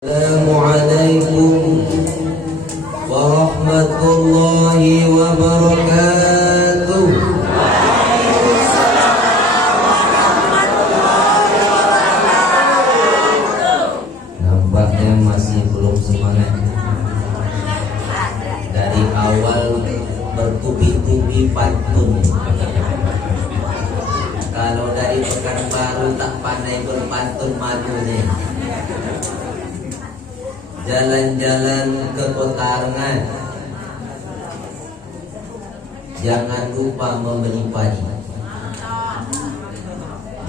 Assalamualaikum warahmatullahi wabarakatuh. Nampaknya masih belum semangat. Dari awal bertubi-tubi pantun. Kalau dari Pekanbaru tak pandai berpantun malunya. Jalan-jalan ke Kota Arengan, jangan lupa membeli padi.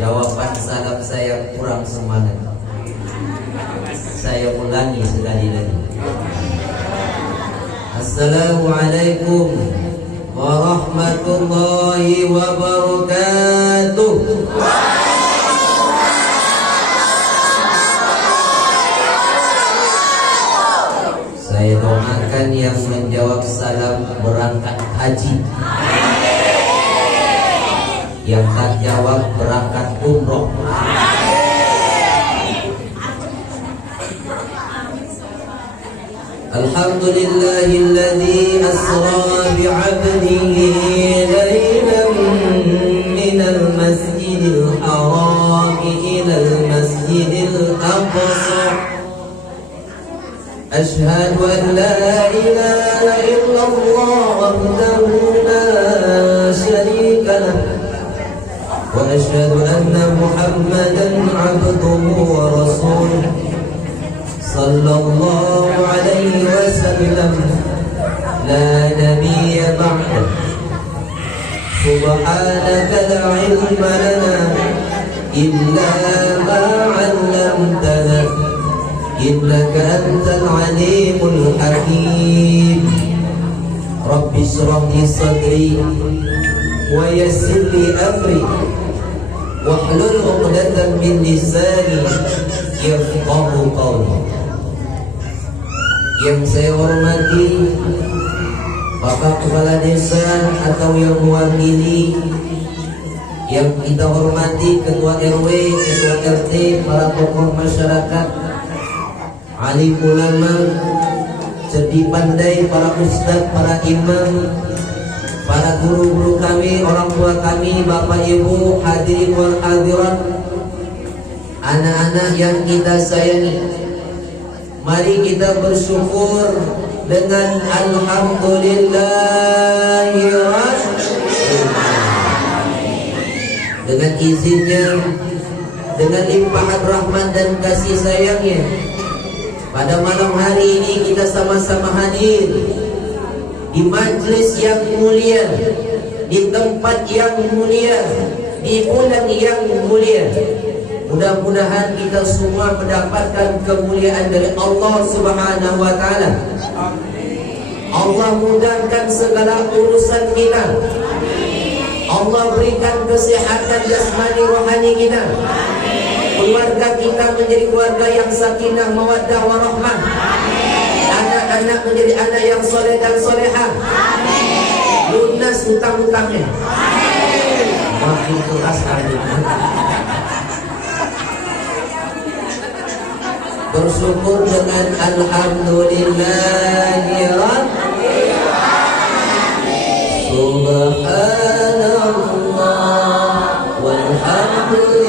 Jawaban salam saya kurang semangat. Saya ulangi sekali lagi. Assalamualaikum warahmatullahi wabarakatuh. Saya doakan yang menjawab salam berangkat haji, yang tak jawab berangkat umroh. Alhamdulillahilladzi asra bi'abdihi laylan minal masjidil haram ilal masjidil aqsa. أشهد أن لا إله إلا الله وحده لا شريك له وأشهد أن محمدا عبده ورسوله صلى الله عليه وسلم لا نبي بعده سبحانك لا علم لنا إلا ما علمتنا إنك أنت العليم الحكيم رب اشرح لي صدري ويسر لي أمري واحلل عقدة من لساني يفقهوا قولي. Yang saya hormati Bapak Kepala Desa atau yang mewakili, yang kita hormati Ketua RW, Ketua RT, para tokoh masyarakat, alim ulama, cerdik pandai, para ustaz, para imam, para guru-guru kami, orang tua kami, bapak ibu, hadirin wal hadirat, anak-anak yang kita sayangi. Mari kita bersyukur dengan alhamdulillahi dengan izinnya, dengan limpahan rahmat dan kasih sayangnya. Pada malam hari ini kita sama-sama hadir di majlis yang mulia, di tempat yang mulia, di bulan yang mulia. Mudah-mudahan kita semua mendapatkan kemuliaan dari Allah Subhanahu wa taala. Allah mudahkan segala urusan kita. Allah berikan kesehatan jasmani rohani kita. Keluarga kita menjadi keluarga yang sakinah, mawaddah, warahmah. Anak-anak menjadi anak yang soleh dan solehah. Lunas hutang-hutangnya. Makin keras amin. Bersyukur dengan alhamdulillahi rabbil alamin. Subhanallah walhamdulillah.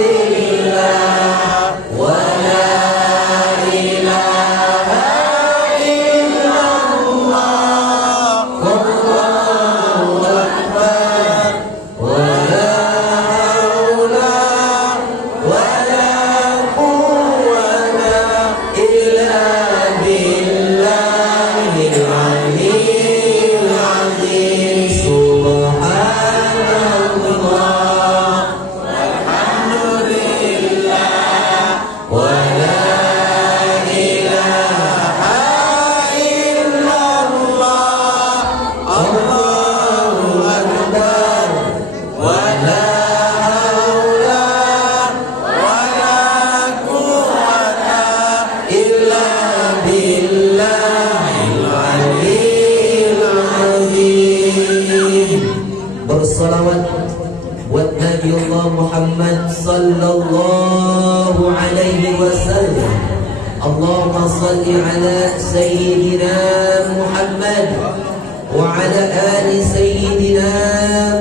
Bersalawat buat Nabi Allah Muhammad sallallahu alaihi wasallam. Allahumma salli ala Sayyidina Muhammad wa ala ali Sayyidina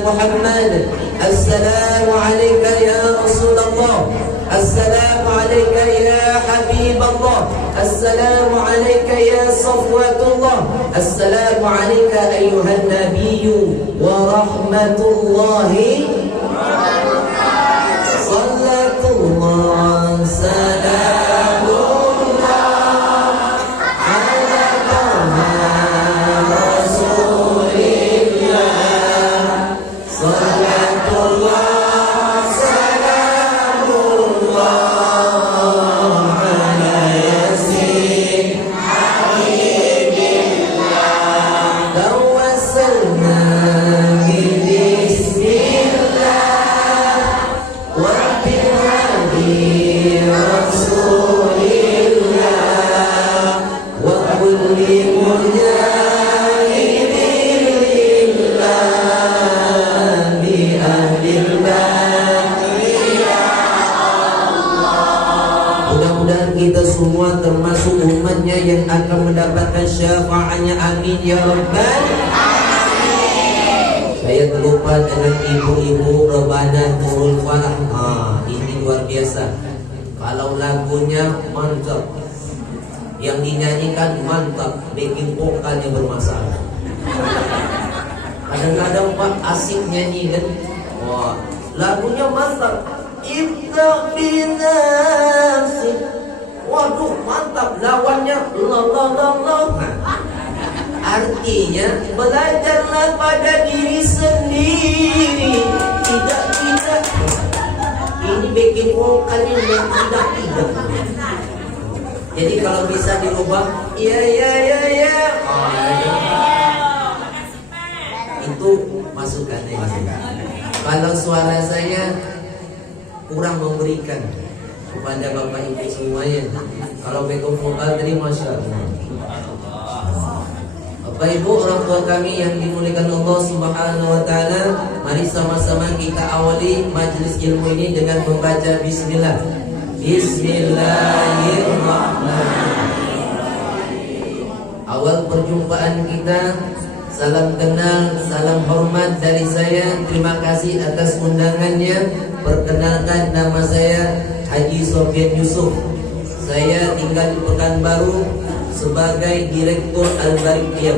Muhammad. Assalamu alayka ya Rasulullah, assalamu alayka ya Habibullah, assalamu alayka ya Safwatullah, assalamu alayka ayuhan nabiyyu wa rahmatullahi sallatullah salamullah ala Taha Rasulillah sallatullah salamullah ala Yasin Habibillah tawassalna bismillah wa bilhadi Rasulillah wa kulli mujahidin lillah bi ahlillah. Mudah-mudahan kita semua termasuk umatnya yang akan mendapatkan syafaatnya. Amin ya rabbal alamin. Saya terlupa dengan ibu-ibu Rebana Nurul Falah. Ini luar biasa. Kalau lagunya mantap, yang dinyanyikan mantap, backing vokalnya bermasalah. Kadang-kadang Pak asik nyanyi kan, wah lagunya mantap, ibda binafsi, waduh mantap, lawannya la. Artinya belajarlah pada diri sendiri, tidak. Ini backing vokalnya yang tidak. Jadi kalau bisa dirubah, ya. Itu masukannya. Kalau suara saya kurang memberikan kepada Bapak Ibu semuanya. Kalau backing vokal tadi masya Allah. Bapak Ibu orang tua kami yang dimuliakan Allah Subhanahu wa taala, mari sama-sama kita awali majelis ilmu ini dengan membaca bismillah. Bismillahirrahmanirrahim. Awal perjumpaan kita, salam kenal, salam hormat dari saya. Terima kasih atas undangannya. Perkenalkan, nama saya Haji Sofyan Yusuf. Saya tinggal di Pekanbaru sebagai Direktur Al-Barik Riau.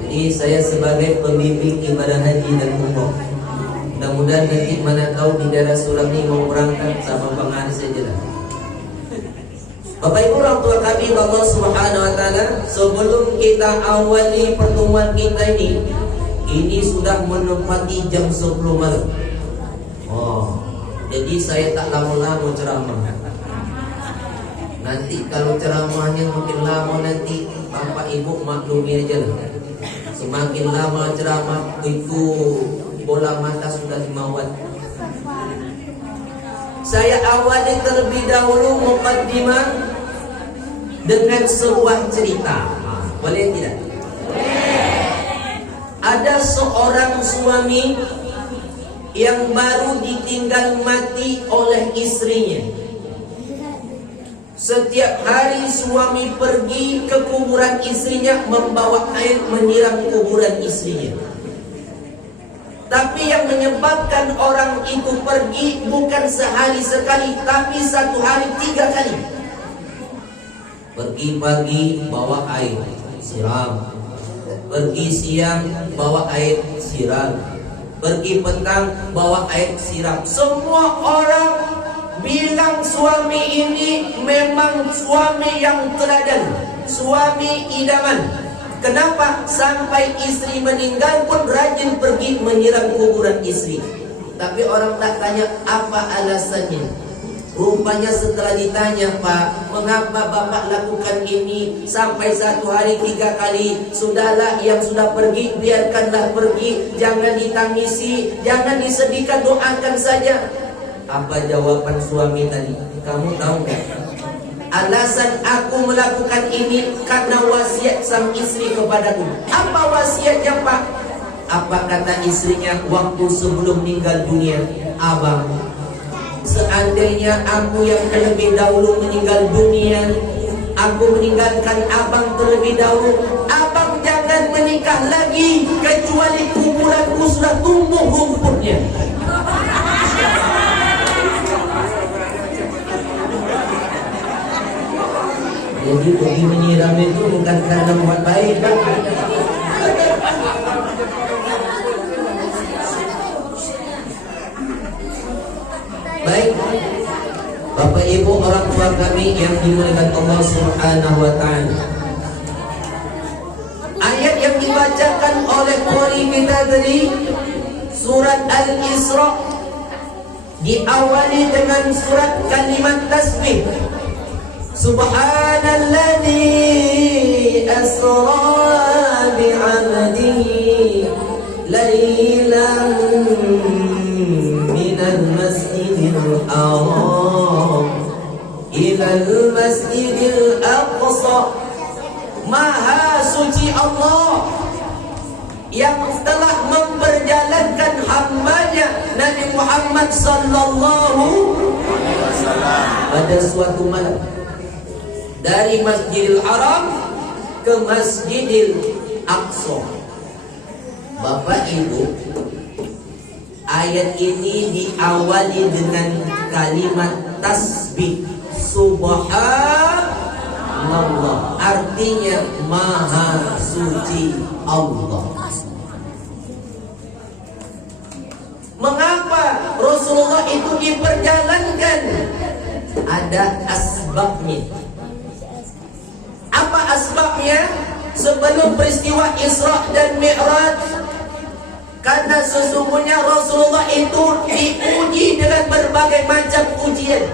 Jadi saya sebagai pembimbing ibadah haji dan umroh. Mudah-mudahan nanti mana tahu di daerah Sulam ini mau berangkat sama Bang Ani saja lah. Bapak Ibu orang tua kami Allah Subhanahu wa taala, sebelum kita awali pertemuan kita ini sudah menempati jam 10 malam. Jadi saya tak lama-lama ceramah. Nanti kalau ceramahnya makin lama nanti Bapak Ibu maklumi aja lah. Semakin lama ceramah itu bola mata sudah dimawat. Saya awali terlebih dahulu muqaddimah dengan sebuah cerita. Boleh tidak? Ada seorang suami yang baru ditinggal mati oleh istrinya. Setiap hari suami pergi ke kuburan istrinya, membawa air menyiram kuburan istrinya. Tapi yang menyebabkan orang itu pergi bukan sehari sekali, tapi satu hari 3 kali. Pergi pagi bawa air siram, pergi siang bawa air siram, pergi petang bawa air siram. Semua orang bilang suami ini memang suami yang teladan, suami idaman. Kenapa? Sampai istri meninggal pun rajin pergi menyiram kuburan istri. Tapi orang tak tanya apa alasannya. Rupanya setelah ditanya, Pak, mengapa Bapak lakukan ini sampai satu hari 3 kali? Sudahlah, yang sudah pergi biarkanlah pergi, jangan ditangisi, jangan disedihkan, doakan saja. Apa jawaban suami tadi? Kamu tahu nggak? Alasan aku melakukan ini karena wasiat sang istri kepadaku. Apa wasiatnya, Pak? Apa kata istrinya waktu sebelum meninggal dunia? Abang, seandainya aku yang terlebih dahulu meninggal dunia, aku meninggalkan abang terlebih dahulu. Abang jangan menikah lagi kecuali kuburanku sudah tumbuh rumputnya. Jadi pergi menyiram itu bukan karena buat baik, kan? Baik, Bapak Ibu orang tua kami yang dimuliakan Allah Subhanahu wa taala. Ayat yang dibacakan oleh qori kita tadi surat Al-Isra diawali dengan surat kalimat tasbih. Subhanalladzi asra bi'abdihi lailan minal masjidil haram ilal masjidil aqsa. Maha suci Allah yang telah memperjalankan hambanya Nabi Muhammad sallallahu alaihi wasallam pada suatu malam dari Masjidil Haram ke Masjidil Aqsa. Bapak Ibu, ayat ini diawali dengan kalimat tasbih. Subhanallah, artinya maha suci Allah. Mengapa Rasulullah itu diperjalankan? Ada asbabnya. Apa asbabnya? Sebelum peristiwa Isra dan Mi'raj, karena sesungguhnya Rasulullah itu diuji dengan berbagai macam ujian.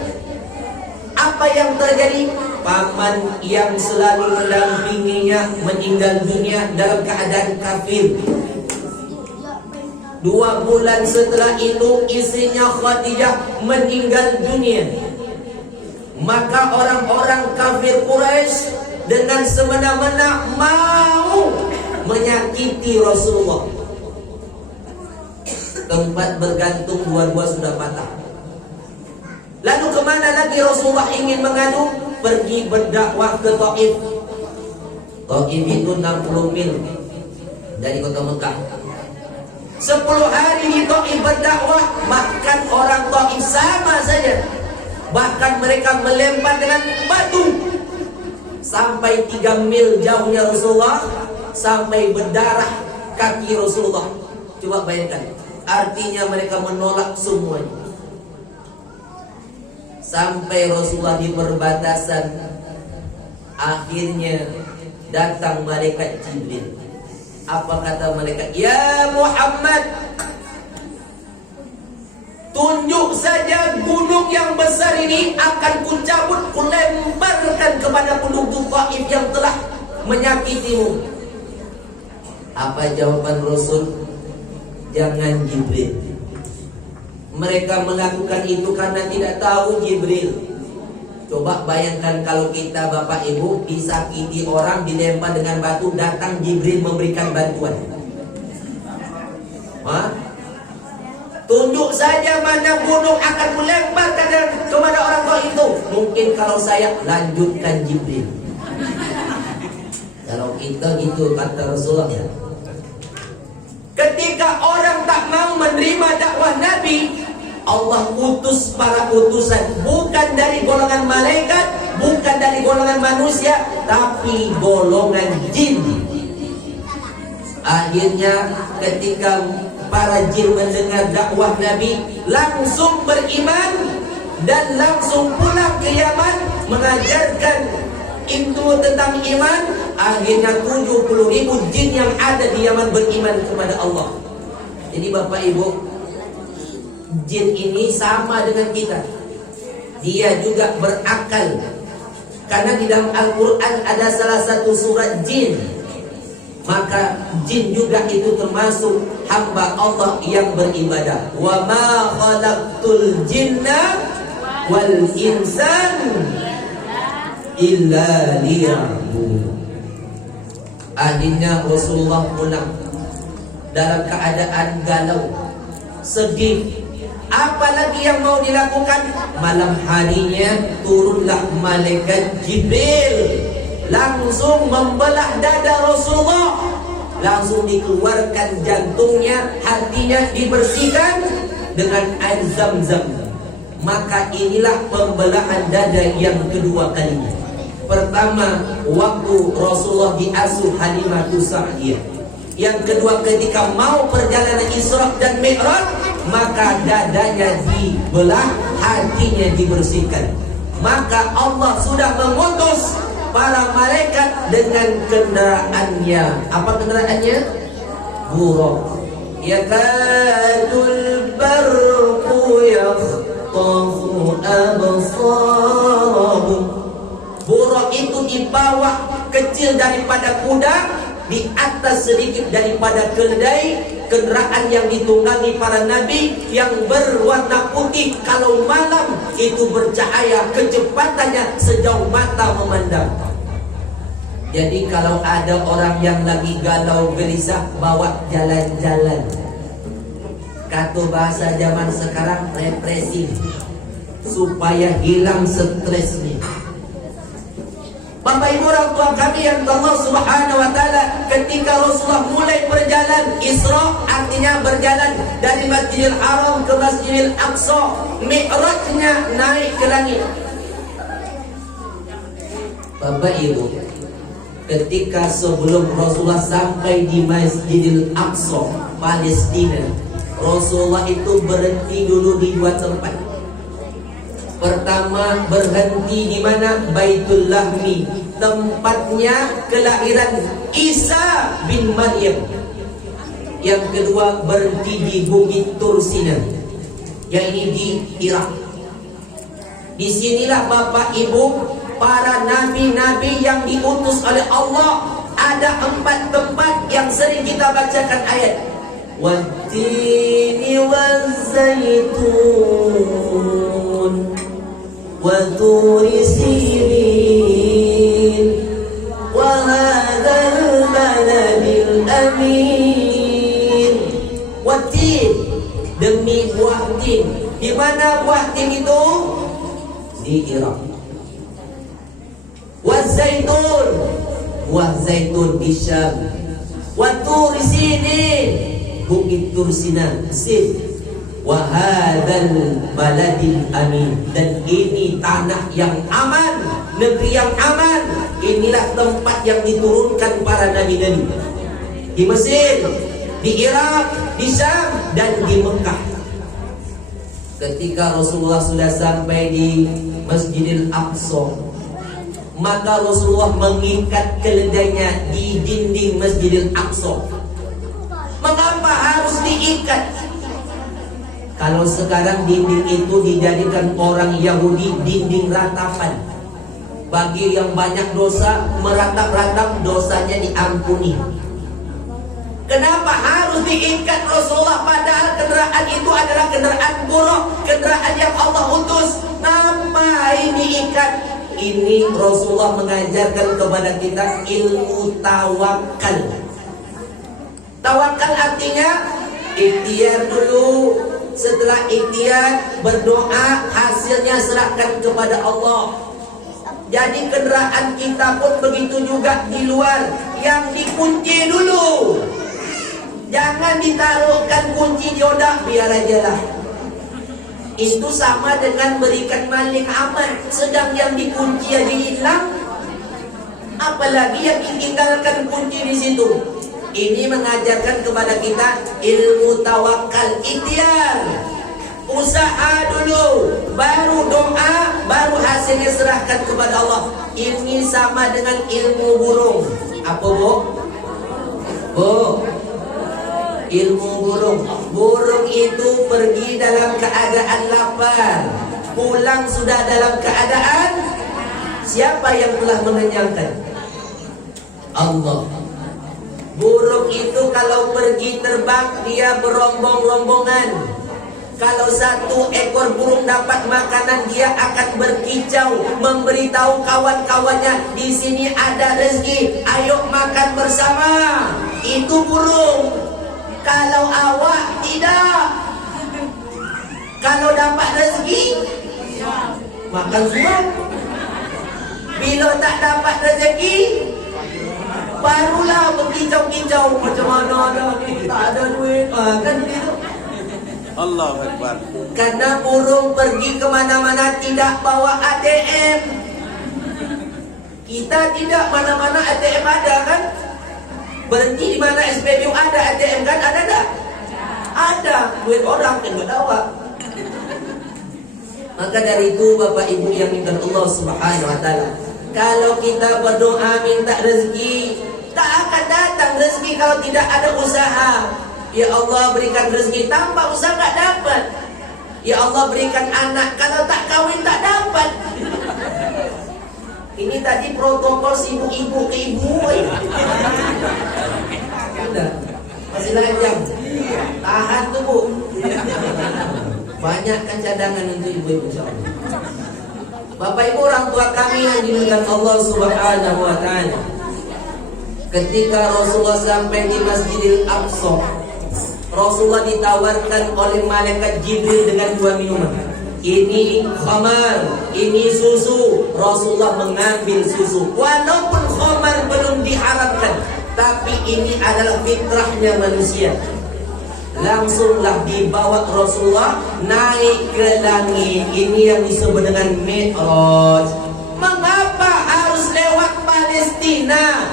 Apa yang terjadi? Paman yang selalu mendampinginya meninggal dunia dalam keadaan kafir. 2 bulan setelah itu istrinya Khadijah meninggal dunia. Maka orang-orang kafir Quraisy dengan semena-mena mau menyakiti Rasulullah. Tempat bergantung dua-dua sudah patah. Lalu kemana lagi Rasulullah ingin mengadu? Pergi berdakwah ke Taif. Taif itu 60 mil dari kota Mekah. 10 hari di Taif berdakwah, bahkan orang Taif sama saja. Bahkan mereka melempar dengan batu. Sampai 3 mil jauhnya Rasulullah, sampai berdarah kaki Rasulullah. Coba bayangkan, artinya mereka menolak semuanya. Sampai Rasulullah di perbatasan, akhirnya datang malaikat Jibril. Apa kata malaikat? Ya Muhammad, tunjuk saja gunung yang besar ini, akan kucabut, kulemparkan kepada penduduk Taif yang telah menyakitimu. Apa jawaban Rasul? Jangan Jibril. Mereka melakukan itu karena tidak tahu Jibril. Coba bayangkan kalau kita Bapak Ibu disakiti orang, dilempar dengan batu, datang Jibril memberikan bantuan. Hah? Tunjuk saja mana gunung, akan melemparkan kepada orang tua itu. Mungkin kalau saya lanjutkan Jibril. Kalau kita gitu kata Rasulullah ya. Ketika orang tak mau menerima dakwah Nabi, Allah utus para utusan, bukan dari golongan malaikat, bukan dari golongan manusia, tapi golongan jin. Akhirnya ketika para jin mendengar dakwah Nabi, langsung beriman dan langsung pulang ke Yaman mengajarkan itu tentang iman. Akhirnya 70.000 jin yang ada di Yaman beriman kepada Allah. Jadi Bapak Ibu, jin ini sama dengan kita. Dia juga berakal. Karena di dalam Al-Quran ada salah satu surat jin. Maka jin juga itu termasuk hamba Allah yang beribadah. Wa ma khalaqtul jinna wal insan illa liya'budun. Akhirnya Rasulullah pulang dalam keadaan galau, sedih, Apalagi yang mau dilakukan? Malam harinya turunlah malaikat Jibril, langsung membelah dada Rasulullah, langsung dikeluarkan jantungnya, hatinya dibersihkan dengan air Zam-Zam. Maka inilah pembelahan dada yang kedua kalinya. Pertama, waktu Rasulullah diasuh Halimatus Sa'diyah. Yang kedua, ketika mau perjalanan Isra dan Mi'raj, maka dadanya dibelah, hatinya dibersihkan. Maka Allah sudah mengutus para malaikat dengan kendaraannya. Apa kendaraannya? Buraq. Yakadul barqu yakhtafu absarahum. Buraq itu di bawah kecil daripada kuda, di atas sedikit daripada keledai. Kendaraan yang ditunggangi para nabi yang berwarna putih. Kalau malam itu bercahaya, kecepatannya sejauh mata memandang. Jadi kalau ada orang yang lagi galau gelisah, bawa jalan-jalan. Kata bahasa zaman sekarang, represif, supaya hilang stresnya. Bapak ibu orang tua kami yang Allah subhanahu wa ta'ala, ketika Rasulullah mulai berjalan Isra, artinya berjalan dari Masjidil Haram ke Masjidil Aqsa, Mi'rajnya naik ke langit. Bapak ibu, ketika sebelum Rasulullah sampai di Masjidil Aqsa, Palestina, Rasulullah itu berhenti dulu di dua tempat. Pertama, berhenti di mana? Baitul Lahmi, tempatnya kelahiran Isa bin Maryam. Yang kedua, berhenti di Bukit Tursina, yang ini di Irak. Disinilah Bapak Ibu, para nabi-nabi yang diutus oleh Allah. Ada 4 tempat yang sering kita bacakan ayat. Wattini wazzaitun wa turi sinin wa hadzal baladil amin. Wattin, demi buah tin. Di mana buah tin itu? Di Irak. Wazaitun, buah zaitun di Syam. Wa turi sinin, Bukit Tursina, Mesir. Wa hadzal baladil amin, dan ini tanah yang aman, negeri yang aman. Inilah tempat yang diturunkan para nabi-nabi. Di Mesir, di Irak, di Syam, dan di Mekah. Ketika Rasulullah sudah sampai di Masjidil Aqsa, maka Rasulullah mengikat keledainya di dinding Masjidil Aqsa. Mengapa harus diikat? Kalau sekarang dinding itu dijadikan orang Yahudi dinding ratapan. Bagi yang banyak dosa, meratap-ratap, dosanya diampuni. Kenapa harus diikat Rasulullah? Padahal kendaraan itu adalah kendaraan buruk, kendaraan yang Allah utus. Ngapain diikat? Ini Rasulullah mengajarkan kepada kita ilmu tawakal. Tawakal artinya ikhtiar dulu. Setelah ikhtiar, berdoa, hasilnya serahkan kepada Allah. Jadi kendaraan kita pun begitu juga di luar, yang dikunci dulu. Jangan ditaruhkan kunci di odak, biar aja lah. Itu sama dengan berikan maling aman, sedang yang dikunci aja hilang, apalagi yang ditinggalkan kunci di situ. Ini mengajarkan kepada kita ilmu tawakal, ikhtiar. Usaha dulu, baru doa, baru hasilnya serahkan kepada Allah. Ini sama dengan ilmu burung. Apa bu? Bu, ilmu burung. Burung itu pergi dalam keadaan lapar, pulang sudah dalam keadaan, siapa yang telah mengenyangkan? Allah. Burung itu kalau pergi terbang, dia berombong-rombongan. Kalau satu ekor burung dapat makanan, dia akan berkicau, memberitahu kawan-kawannya, di sini ada rezeki, ayo makan bersama. Itu burung. Kalau awak tidak, Kalau dapat rezeki, makan suap. Bila tak dapat rezeki, barulah berkicau-kicau macam mana dah ni, tak ada duit. Kan begitu. Allahu Akbar. Karena burung pergi ke mana-mana tidak bawa ATM. Kita tidak mana-mana ATM ada kan? Berhenti di mana SPBU ada ATM kan? Ada tak? Ada. Duit orang yang bawa. Maka dari itu Bapak Ibu yang minta Allah Subhanahu Wa Taala, kalau kita berdoa minta rezeki, tak akan datang rezeki kalau tidak ada usaha. Ya Allah berikan rezeki, tanpa usaha tak dapat. Ya Allah berikan anak, kalau tak kahwin tak dapat. Ini tadi protokol sibuk ibu ke ibu. Sudah, masih lanjut. Tahan tuh Bu. Banyakkan cadangan untuk ibu-ibu insyaallah. Bapak Ibu orang tua kami yang dimuliakan Allah Subhanahu Wa Taala, ketika Rasulullah sampai di Masjidil Aqsa, Rasulullah ditawarkan oleh malaikat Jibril dengan dua minuman. Ini khamar, ini susu. Rasulullah mengambil susu. Walaupun khamar belum diharamkan, tapi ini adalah fitrahnya manusia. Langsunglah dibawa Rasulullah naik ke langit. Ini yang disebut dengan Mi'raj. Mengapa harus lewat Palestina?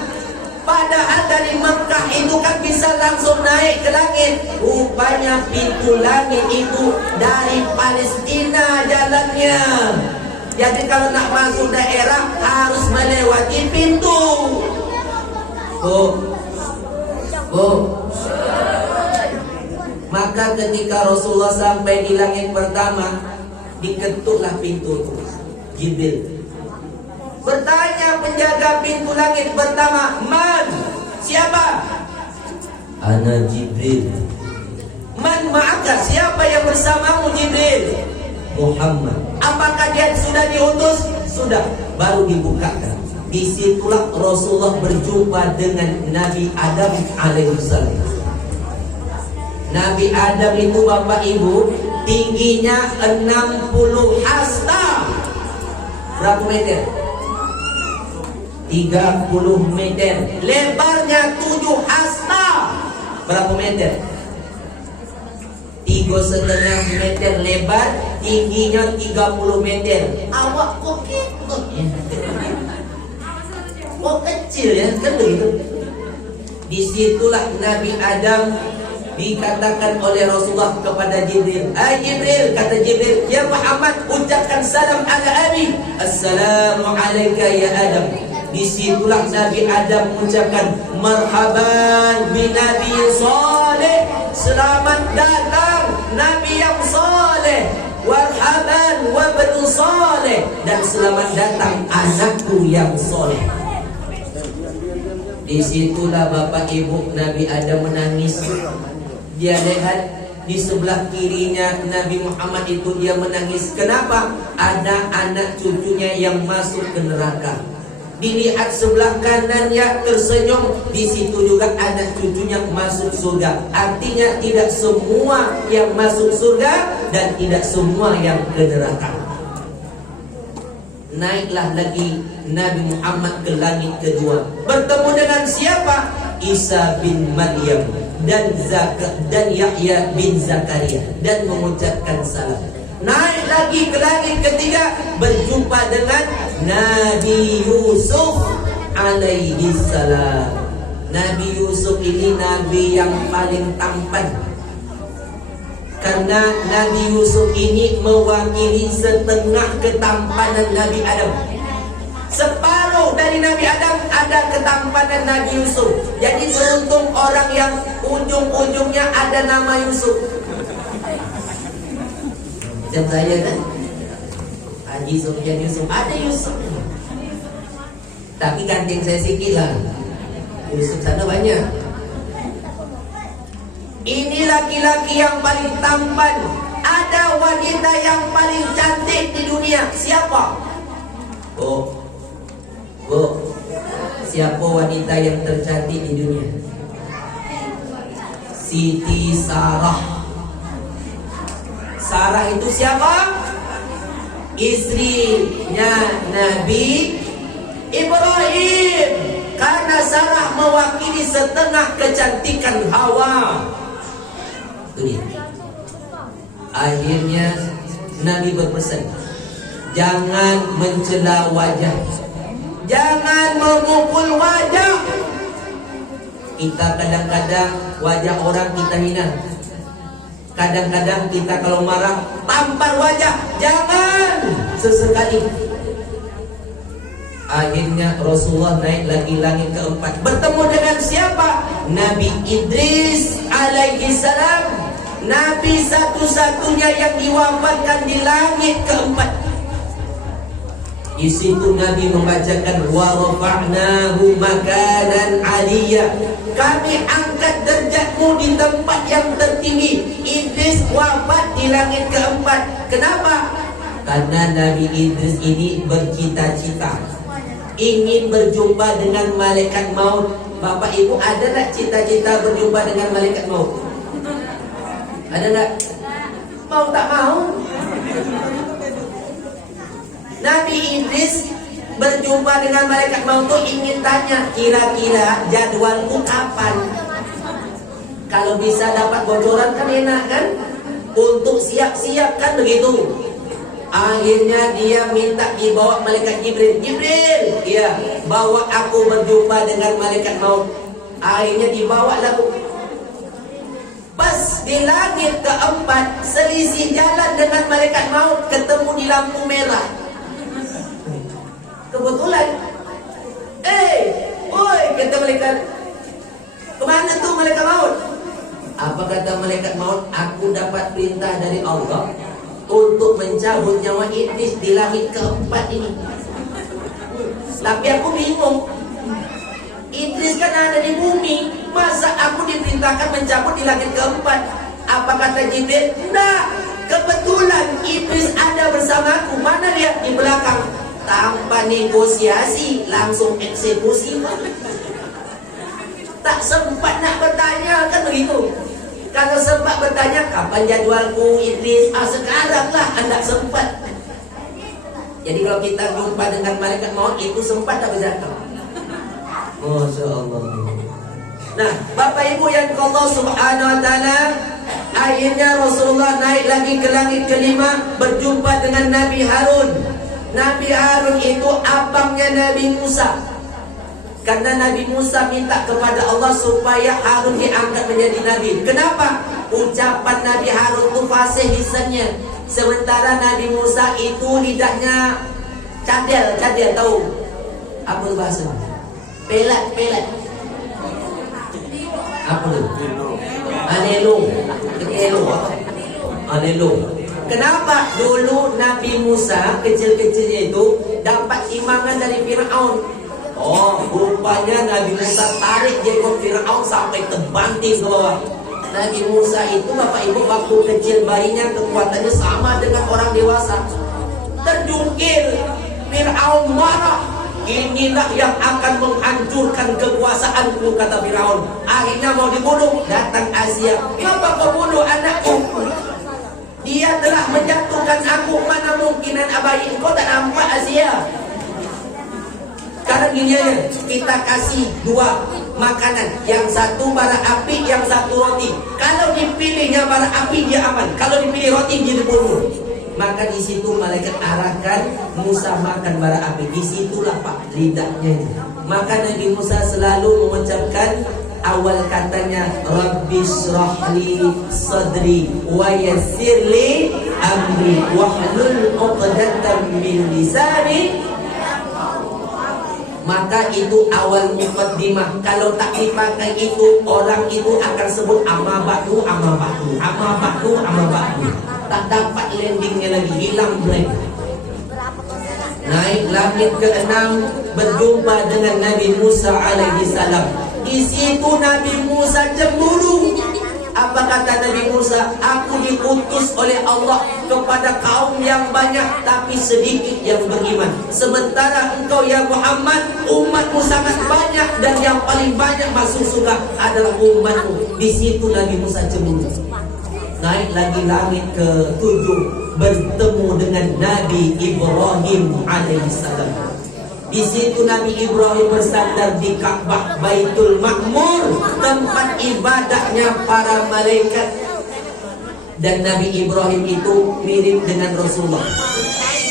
Padahal dari Mekah itu kan bisa langsung naik ke langit. Rupanya pintu langit itu dari Palestina jalannya. Jadi kalau nak masuk daerah harus melewati pintu. Bu. Maka ketika Rasulullah sampai di langit pertama, diketuklah pintu itu. Jibril bertanya penjaga pintu langit pertama, "Man? Siapa?" "Ana Jibril." "Man ma'aka? Siapa yang bersamamu Jibril?" "Muhammad." "Apakah dia sudah diutus?" "Sudah." Baru dibukakan. Disitulah Rasulullah berjumpa dengan Nabi Adam alaihissalam. Nabi Adam itu Bapak Ibu tingginya 60 hasta. Berapa meter? 30 meter. Lebarnya 7 hasta. Berapa meter? 3,5 meter lebar, tingginya 30 meter. Awak kok gitu ya? Kok kecil ya? Kan begitu. Disitulah Nabi Adam dikatakan oleh Rasulullah kepada Jibril, "Hai Jibril," kata Jibril, "Ya Muhammad, ucapkan salam ala abi." "Assalamu alayka ya Adam." Disitulah Nabi Adam mengucapkan, "Marhaban bi Nabi saleh." Selamat datang Nabi yang saleh. "Warhaban wa banu saleh." Dan selamat datang anakku yang saleh. Disitulah Bapak Ibu Nabi Adam menangis. Dia lihat di sebelah kirinya Nabi Muhammad itu, dia menangis. Kenapa? Ada anak cucunya yang masuk ke neraka. Dilihat sebelah kanannya tersenyum, di situ juga anak cucunya masuk surga. Artinya tidak semua yang masuk surga dan tidak semua yang ke neraka. Naiklah lagi Nabi Muhammad ke langit kedua, bertemu dengan siapa? Isa bin Maryam dan Yahya bin Zakaria, dan mengucapkan salam. Naik lagi ke langit ketiga, berjumpa dengan Nabi Yusuf alaihi salam. Nabi Yusuf ini nabi yang paling tampan, karena Nabi Yusuf ini mewakili setengah ketampanan Nabi Adam. Separuh dari Nabi Adam ada ketampanan Nabi Yusuf. Jadi beruntung orang yang ujung-ujungnya ada nama Yusuf. Macam saya kan, Haji Sufyan Yusuf, ada Yusuf, tapi ganteng saya sikit lah. Yusuf sana banyak. Ini laki-laki yang paling tampan. Ada wanita yang paling cantik di dunia. Siapa? Bu, siapa wanita yang tercantik di dunia? Siti Sarah. Sarah itu siapa? Istrinya Nabi Ibrahim. Karena Sarah mewakili setengah kecantikan Hawa. Itu dia. Akhirnya Nabi berpesan, jangan mencela wajah, jangan memukul wajah. Kita kadang-kadang wajah orang kita hina. Kadang-kadang kita kalau marah tampar wajah. Jangan sesekali. Akhirnya Rasulullah naik lagi langit keempat, bertemu dengan siapa? Nabi Idris alaihi salam, Nabi satu-satunya yang diwafatkan di langit keempat. Di situ Nabi membacakan wa rafa'nahu makanan 'aliyya. Kami angkat derajatmu di tempat yang tertinggi. Idris wafat di langit keempat. Kenapa? Karena Nabi Idris ini bercita-cita ingin berjumpa dengan malaikat maut. Bapak Ibu ada tak cita-cita berjumpa dengan malaikat maut? Ada tak? Mau tak mau? Nabi Idris berjumpa dengan malaikat maut itu ingin tanya, kira-kira jadwalku kapan? Kalau bisa dapat bocoran kan enak kan? Untuk siap-siap kan begitu. Akhirnya dia minta dibawa malaikat Jibril. Jibril, ya, bawa aku berjumpa dengan malaikat maut. Akhirnya dibawa lalu. Pas di langit keempat, selisih jalan dengan malaikat maut, ketemu di lampu merah. Kebetulan, woi, kata malaikat, kemana tuh malaikat maut? Apa kata malaikat maut? Aku dapat perintah dari Allah untuk mencabut nyawa Idris di langit keempat ini. Tapi aku bingung, Idris kan ada di bumi, masa aku diperintahkan mencabut di langit keempat? Apa kata Jibril? Nah, kebetulan Idris ada bersamaku. Mana dia? Di belakang. Tanpa negosiasi, langsung eksekusi. Tak sempat nak bertanya, kan begitu. Kalau sempat bertanya, kapan jadwalku Idris? Sekarang lah, anda sempat. Jadi kalau kita jumpa dengan malaikat maut, itu sempat tak bisa datang. Masya Allah. Nah, Bapak Ibu yang Allah Subhanahu Wa Taala, akhirnya Rasulullah naik lagi ke langit kelima, berjumpa dengan Nabi Harun. Nabi Harun itu abangnya Nabi Musa. Karena Nabi Musa minta kepada Allah supaya Harun diangkat menjadi Nabi. Kenapa? Ucapan Nabi Harun itu fasih lisannya. Sementara Nabi Musa itu lidahnya cadel, tahu? Apa itu bahasa? Pelat. Apa itu? Anelo. Kenapa? Dulu Nabi Musa kecil-kecilnya itu dapat imangan dari Fir'aun. Oh, rupanya Nabi Musa tarik jenggot Fir'aun sampai terbanting ke bawah. Nabi Musa itu Bapak Ibu waktu kecil bayinya kekuatannya sama dengan orang dewasa. Terjungkir, Fir'aun marah. Inilah yang akan menghancurkan kekuasaanku, kata Fir'aun. Akhirnya mau dibunuh, datang Asia. Kenapa kau bunuh anakku? Dia telah menjatuhkan aku. Mana mungkinan abai kau tak nampak Asia? Sekarang gini aja, kita kasih dua makanan, yang satu bara api, yang satu roti. Kalau dipilihnya bara api dia aman, kalau dipilih roti dia dibunuh. Maka di situ malaikat arahkan Musa makan bara api. Di situlah Pak lidahnya. Maka Nabi Musa selalu mengucapkan awal katanya Rabbishrahli sadri wa yassirli amri wahlul 'uqdatam min lisani. Maka itu awal mukaddimah. Kalau tak dipakai itu, orang itu akan sebut amabatu. Tak dapat landingnya lagi, hilang blank. Naik langit ke-6, berjumpa dengan Nabi Musa alaihi salam. Di situ Nabi Musa cemburu. Apa kata Nabi Musa? Aku diutus oleh Allah kepada kaum yang banyak tapi sedikit yang beriman. Sementara engkau ya Muhammad, umatmu sangat banyak dan yang paling banyak masuk surga adalah umatmu. Di situ Nabi Musa cemburu. naik lagi langit ke-7, bertemu dengan Nabi Ibrahim alaihissalam. Di situ Nabi Ibrahim bersandar di Ka'bah Baitul Ma'mur, tempat ibadahnya para malaikat. Dan Nabi Ibrahim itu mirip dengan Rasulullah.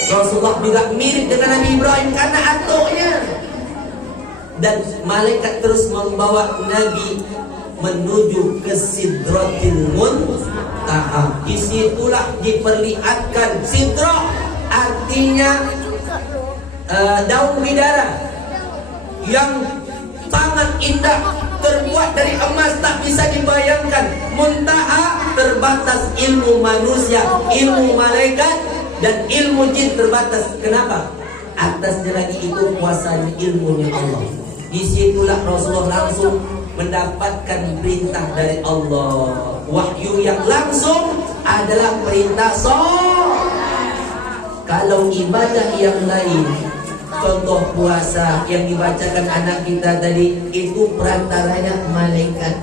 Rasulullah juga mirip dengan Nabi Ibrahim karena atuknya. Dan malaikat terus membawa Nabi menuju ke Sidratil Muntaha. Disitulah diperlihatkan Sidrah, artinya daun bidara yang sangat indah, terbuat dari emas, tak bisa dibayangkan. Muntaha, terbatas ilmu manusia, ilmu malaikat, dan ilmu jin terbatas. Kenapa? Atasnya lagi itu kuasanya ilmunya Allah. Disitulah Rasulullah langsung mendapatkan perintah dari Allah. Wahyu yang langsung adalah perintah sholat. Kalau ibadah yang lain, contoh puasa yang dibacakan anak kita tadi, itu perantaranya malaikat.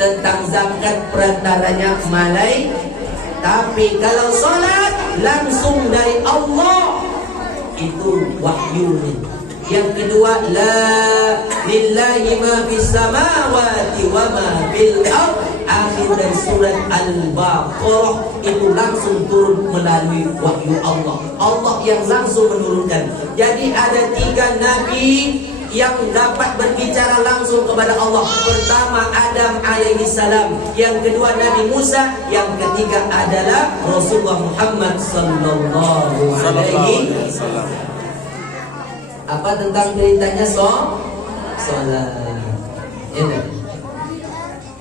Tentang zakat perantaranya malaikat. Tapi kalau sholat langsung dari Allah, itu wahyu. Yang kedua, la lillahi ma fis samawati wa ma fil ardh. Akhir dari surat Al-Baqarah itu langsung turun melalui wahyu Allah. Allah yang langsung menurunkan. Jadi ada 3 nabi yang dapat berbicara langsung kepada Allah. Pertama Adam alaihissalam, yang kedua Nabi Musa, yang ketiga adalah Rasulullah Muhammad sallallahu alaihi wasallam. Apa tentang perintahnya sholat? Ya,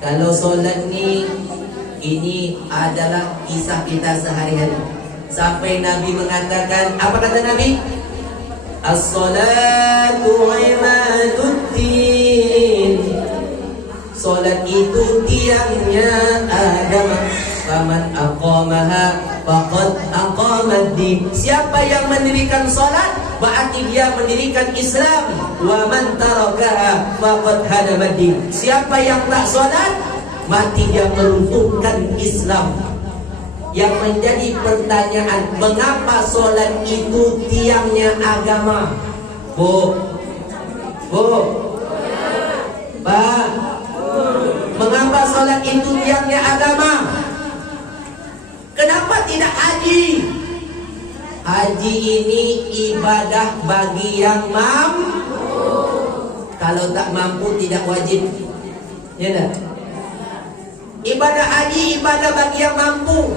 kalau sholat ini adalah kisah kita sehari-hari. Sampai Nabi mengatakan, apa kata Nabi? As-salatu imaduddin. Sholat itu tiangnya agama. Faman aqamaha faqad aqamad-din. Siapa yang mendirikan sholat, berarti dia mendirikan Islam. Wa man tarakaha faqad hadamad-din. Siapa yang tak sholat, mati dia meruntuhkan Islam. Yang menjadi pertanyaan, mengapa sholat itu tiangnya agama? Pak, mengapa sholat itu tiangnya agama? Kenapa tidak haji? Haji ini ibadah bagi yang mampu. Kalau tak mampu tidak wajib. Ya tak? Ibadah haji ibadah bagi yang mampu.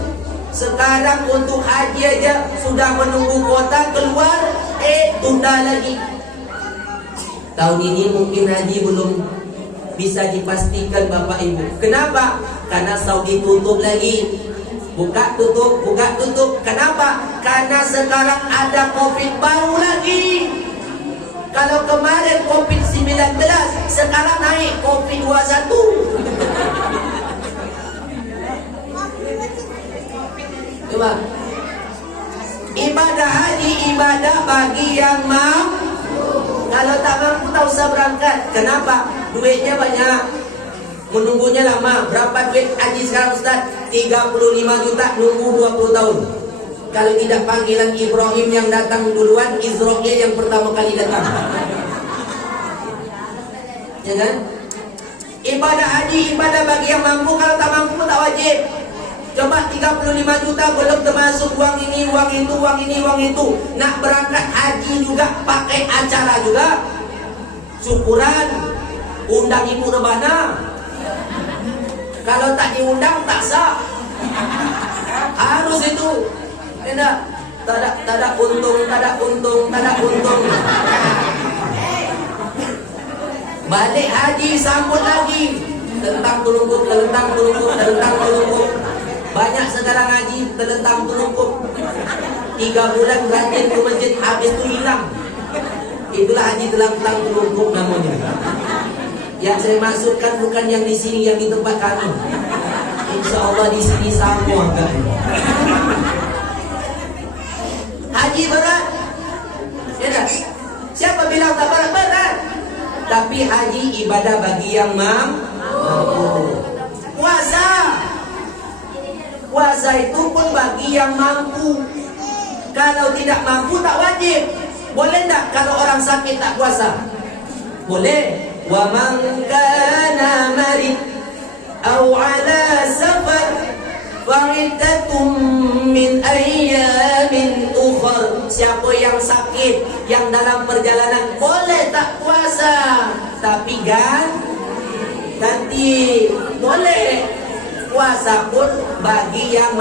Sekarang untuk haji aja sudah menunggu kuota keluar, tunda lagi. Tahun ini mungkin haji belum bisa dipastikan Bapak Ibu. Kenapa? Karena Saudi tutup lagi. Buka tutup, buka tutup. Kenapa? Karena sekarang ada COVID baru lagi. Kalau kemarin COVID-19, sekarang naik COVID-21. Coba. Ibadah haji ibadah bagi yang mampu. Kalau tak mampu tak usah berangkat. Kenapa? Duitnya banyak, menunggunya lama. Berapa duit haji sekarang Ustaz? 35 juta, nunggu 20 tahun. Kalau tidak panggilan Ibrahim yang datang duluan, Israel yang pertama kali datang. Ya kan? Ibadah haji ibadah bagi yang mampu. Kalau tak mampu tak wajib. Coba 35 juta belum termasuk uang ini, uang itu, uang ini, uang itu. Nak berangkat haji juga pakai acara juga. Syukuran, undang ibu rebana. Kalau tak diundang tak sah. Harus itu. Tidak, tak ada untung, tak ada untung, tak ada untung. Balik haji sambut lagi. Telentang tulungkup, telentang tulungkup, telentang tulungkup. Banyak sekarang haji telentang tulungkup. 3 bulan rajin ke masjid, habis itu hilang. Itulah haji telentang tulungkup namanya. Yang saya maksudkan bukan yang di sini, yang di tempat kami. Insya Allah di sini semua kan. Haji berat. Ya dah. Siapa bilang tak berat? Tapi haji ibadah bagi yang mampu. Puasa Puasa itu pun bagi yang mampu. Kalau tidak mampu tak wajib. Boleh tak kalau orang sakit tak puasa? Boleh. Wa man kana marid aw ala safar fa'iddatun min ayyamin ukhar. Siapa yang sakit, yang dalam perjalanan boleh tak puasa, tapi ganti boleh. Puasa pun bagi yang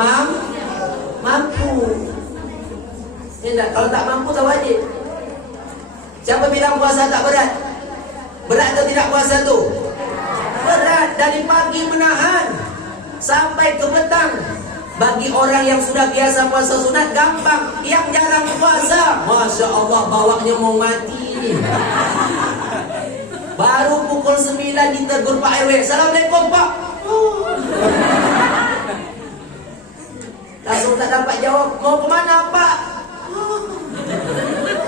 mampu. Tidak, kalau tak mampu tak wajib. Siapa bilang puasa tak berat? Berat atau tidak puasa tu? Berat. Dari pagi menahan sampai ke petang. Bagi orang yang sudah biasa puasa sunat gampang. Yang jarang puasa, Masya Allah, bawaknya mau mati. Baru pukul 9 ditegur Pak RW, Assalamualaikum Pak. Langsung tak dapat jawab. Mau kemana Pak?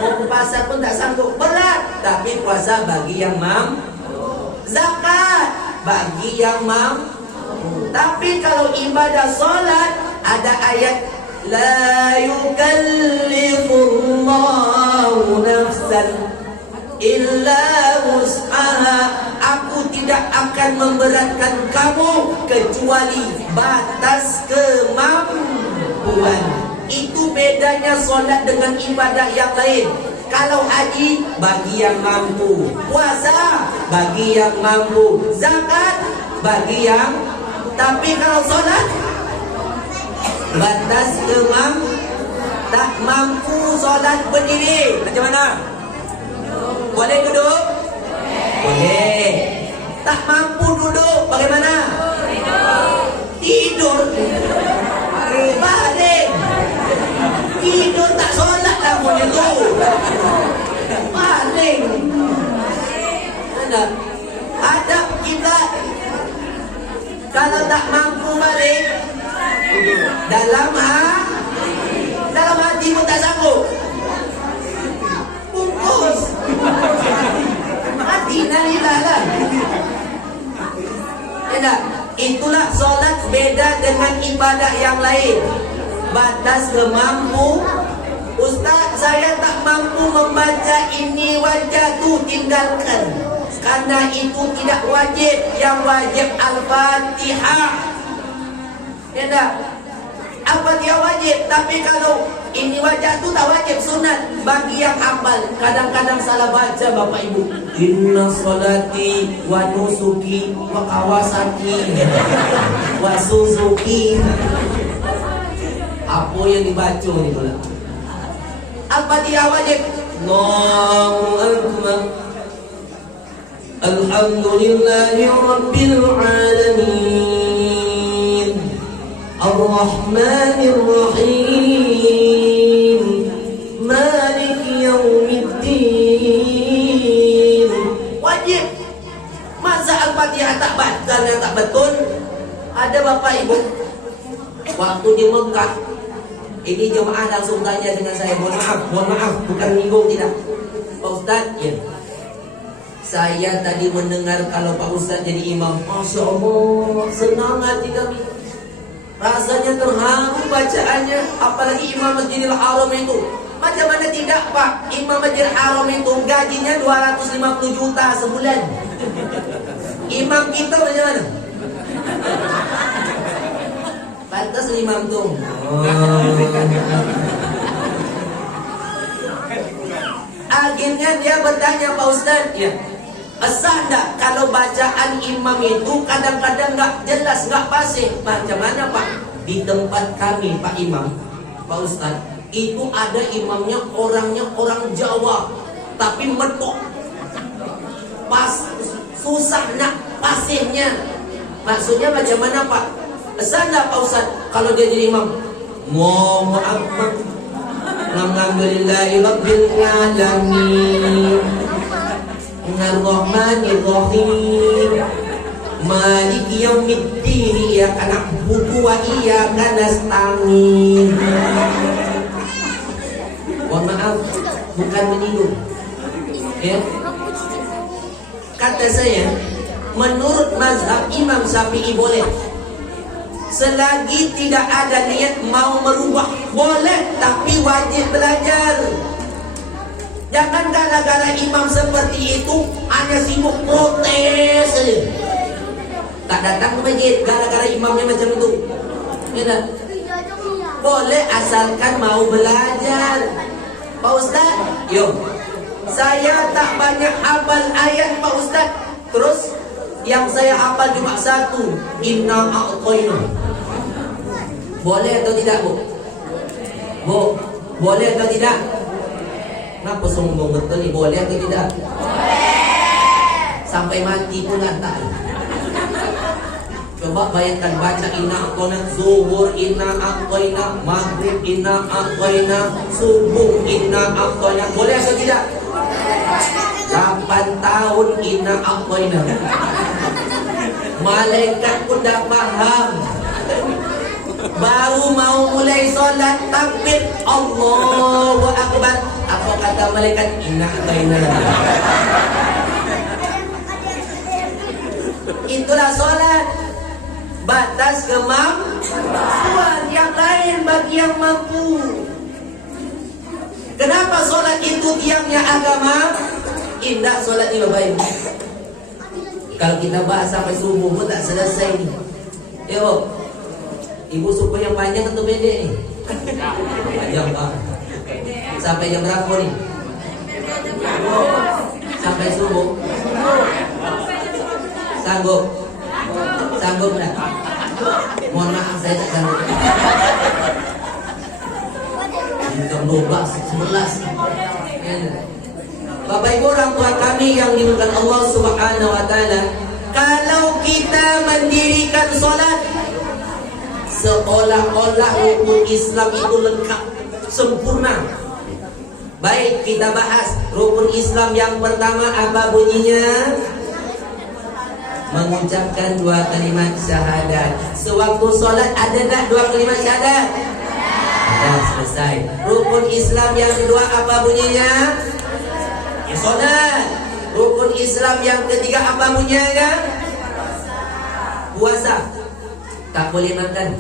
Mau ke pasar pun tak sanggup. Berat. Tapi puasa bagi yang mampu. Zakat bagi yang mampu. Tapi kalau ibadah solat, ada ayat la yukallifullahu nafsan illa wus'aha. Aku tidak akan memberatkan kamu kecuali batas kemampuan. Itu bedanya solat dengan ibadah yang lain. Kalau haji bagi yang mampu, puasa bagi yang mampu, zakat bagi yang. Tapi kalau solat batas tak mampu solat berdiri, macam mana? Boleh duduk? Boleh. Tak mampu duduk, bagaimana? Tidur. Baring. Tidur tak solat namanya tu. Baring. Adab kita, kalau tak mampu baring, dalam hati pun tak sanggup. Bungkus. Mati nalilah lah. Tidak. Itulah solat beda dengan ibadah yang lain. Batas kemampu. Ustaz, saya tak mampu membaca ini wajah tu, tinggalkan. Karena itu tidak wajib. Yang wajib Al-Fatihah. Tidak. Al-Fatihah wajib. Tapi kalau ini wajah tu tak wajib, sunat bagi yang hafal. Kadang-kadang salah baca Bapak Ibu. Inna salati wa nusuki wa kawasaki wa suzuki. Apa yang dibaca ni pula? Al-Fatihah wajib. Allahu Akbar. Alhamdulillahi Rabbil Alamin. Ar-Rahmanir Rahim. Maliki Yaumiddin. Wajib. Masa Al-Fatihah tak baca dan tak betul? Ada Bapak Ibu waktu di Mekah, ini jemaah langsung tanya dengan saya, mohon maaf, bukan minggu tidak. Pak Ustaz, ya. Saya tadi mendengar kalau Pak Ustaz jadi imam, Masya Allah, senang hati kami. Rasanya terharu bacaannya, apalagi imam Masjidil Haram itu. Macam mana tidak Pak, imam Masjidil Haram itu gajinya 250 juta sebulan. Imam kita macam mana? Pantas imam tu. Akhirnya dia bertanya, Pak Ustaz, ya, sah tak kalau bacaan imam itu kadang-kadang nggak jelas, nggak fasih? Macam mana Pak? Di tempat kami Pak Imam, Pak Ustaz, itu ada imamnya orangnya orang Jawa, tapi metok, pas susah nak fasihnya. Maksudnya macam mana Pak? Sah tak Pak Ustaz kalau dia jadi imam? Allahu Akbar. Alhamdulillahi Rabbil Alamin. Ar-Rahmanir Rahim. Maliki Yaumiddin. Iyyaka na'budu wa iyyaka nasta'in. Mohon maaf, bukan menyinggung. Ya. Kata saya, menurut mazhab Imam Syafi'i boleh. Selagi tidak ada niat mau merubah, boleh, tapi wajib belajar. Jangan gara-gara imam seperti itu hanya sibuk protes saja. Tak datang ke masjid gara-gara imamnya macam itu. Ya, boleh asalkan mau belajar. Pak Ustaz, yuk. Saya tak banyak hafal ayat Pak Ustaz. Terus yang saya hafal cuma satu, inna a'tayna. Boleh atau tidak, Bu? Bu, boleh atau tidak? Kenapa sombong betul ni? Boleh atau tidak? Boleh. Sampai mati pun tak. Coba bayangkan baca inna a'tayna, zuhur inna a'tayna, maghrib inna a'tayna, subuh inna a'tayna. Boleh atau tidak? 8 tahun inna a'tayna. Malaikat pun dah faham. Baru mau mulai solat takbir, Allahu Akbar. Apa kata malaikat? Inna a'tayna. Itulah solat. Batas kemampuan, yang lain bagi yang mampu. Kenapa solat itu tiangnya agama? Indah solat ini baik. Kalau kita bahas sampai subuh pun tak selesai ni. Yo, ibu suku yang panjang atau pendek ni? Panjang tak? Sampai jam berapa ni? Sampai subuh. Sanggup? Sanggup tak? Mohon maaf saya tak sanggup. Jam 12, 11. Bapak Ibu orang tua kami yang dimuliakan Allah Subhanahu wa taala, kalau kita mendirikan solat seolah-olah rukun Islam itu lengkap, sempurna. Baik, kita bahas rukun Islam yang pertama apa bunyinya? Mengucapkan 2 kalimat syahadat. Sewaktu solat ada tak 2 kalimat syahadat? Ada, selesai. Rukun Islam yang kedua apa bunyinya? Solat. Rukun Islam yang ketiga apa bunyinya? Puasa. Tak boleh makan,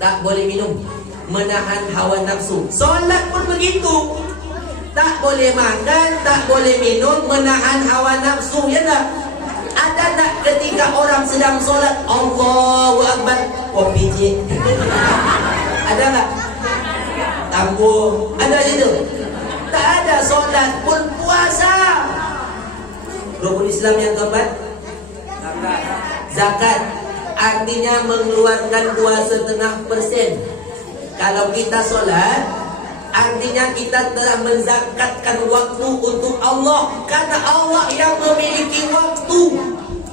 tak boleh minum, menahan hawa nafsu. Solat pun begitu. Tak boleh makan, tak boleh minum, menahan hawa nafsu. Ya tak? Ada tak ketika orang sedang solat Allahu Akbar, kopi je? Ada tak? Tambur. Ada itu? Tak ada. Solat pun puasa. Rukun Islam yang keempat? Zakat. Artinya mengeluarkan 2,5%. Kalau kita solat, artinya kita telah menzakatkan waktu untuk Allah. Karena Allah yang memiliki waktu.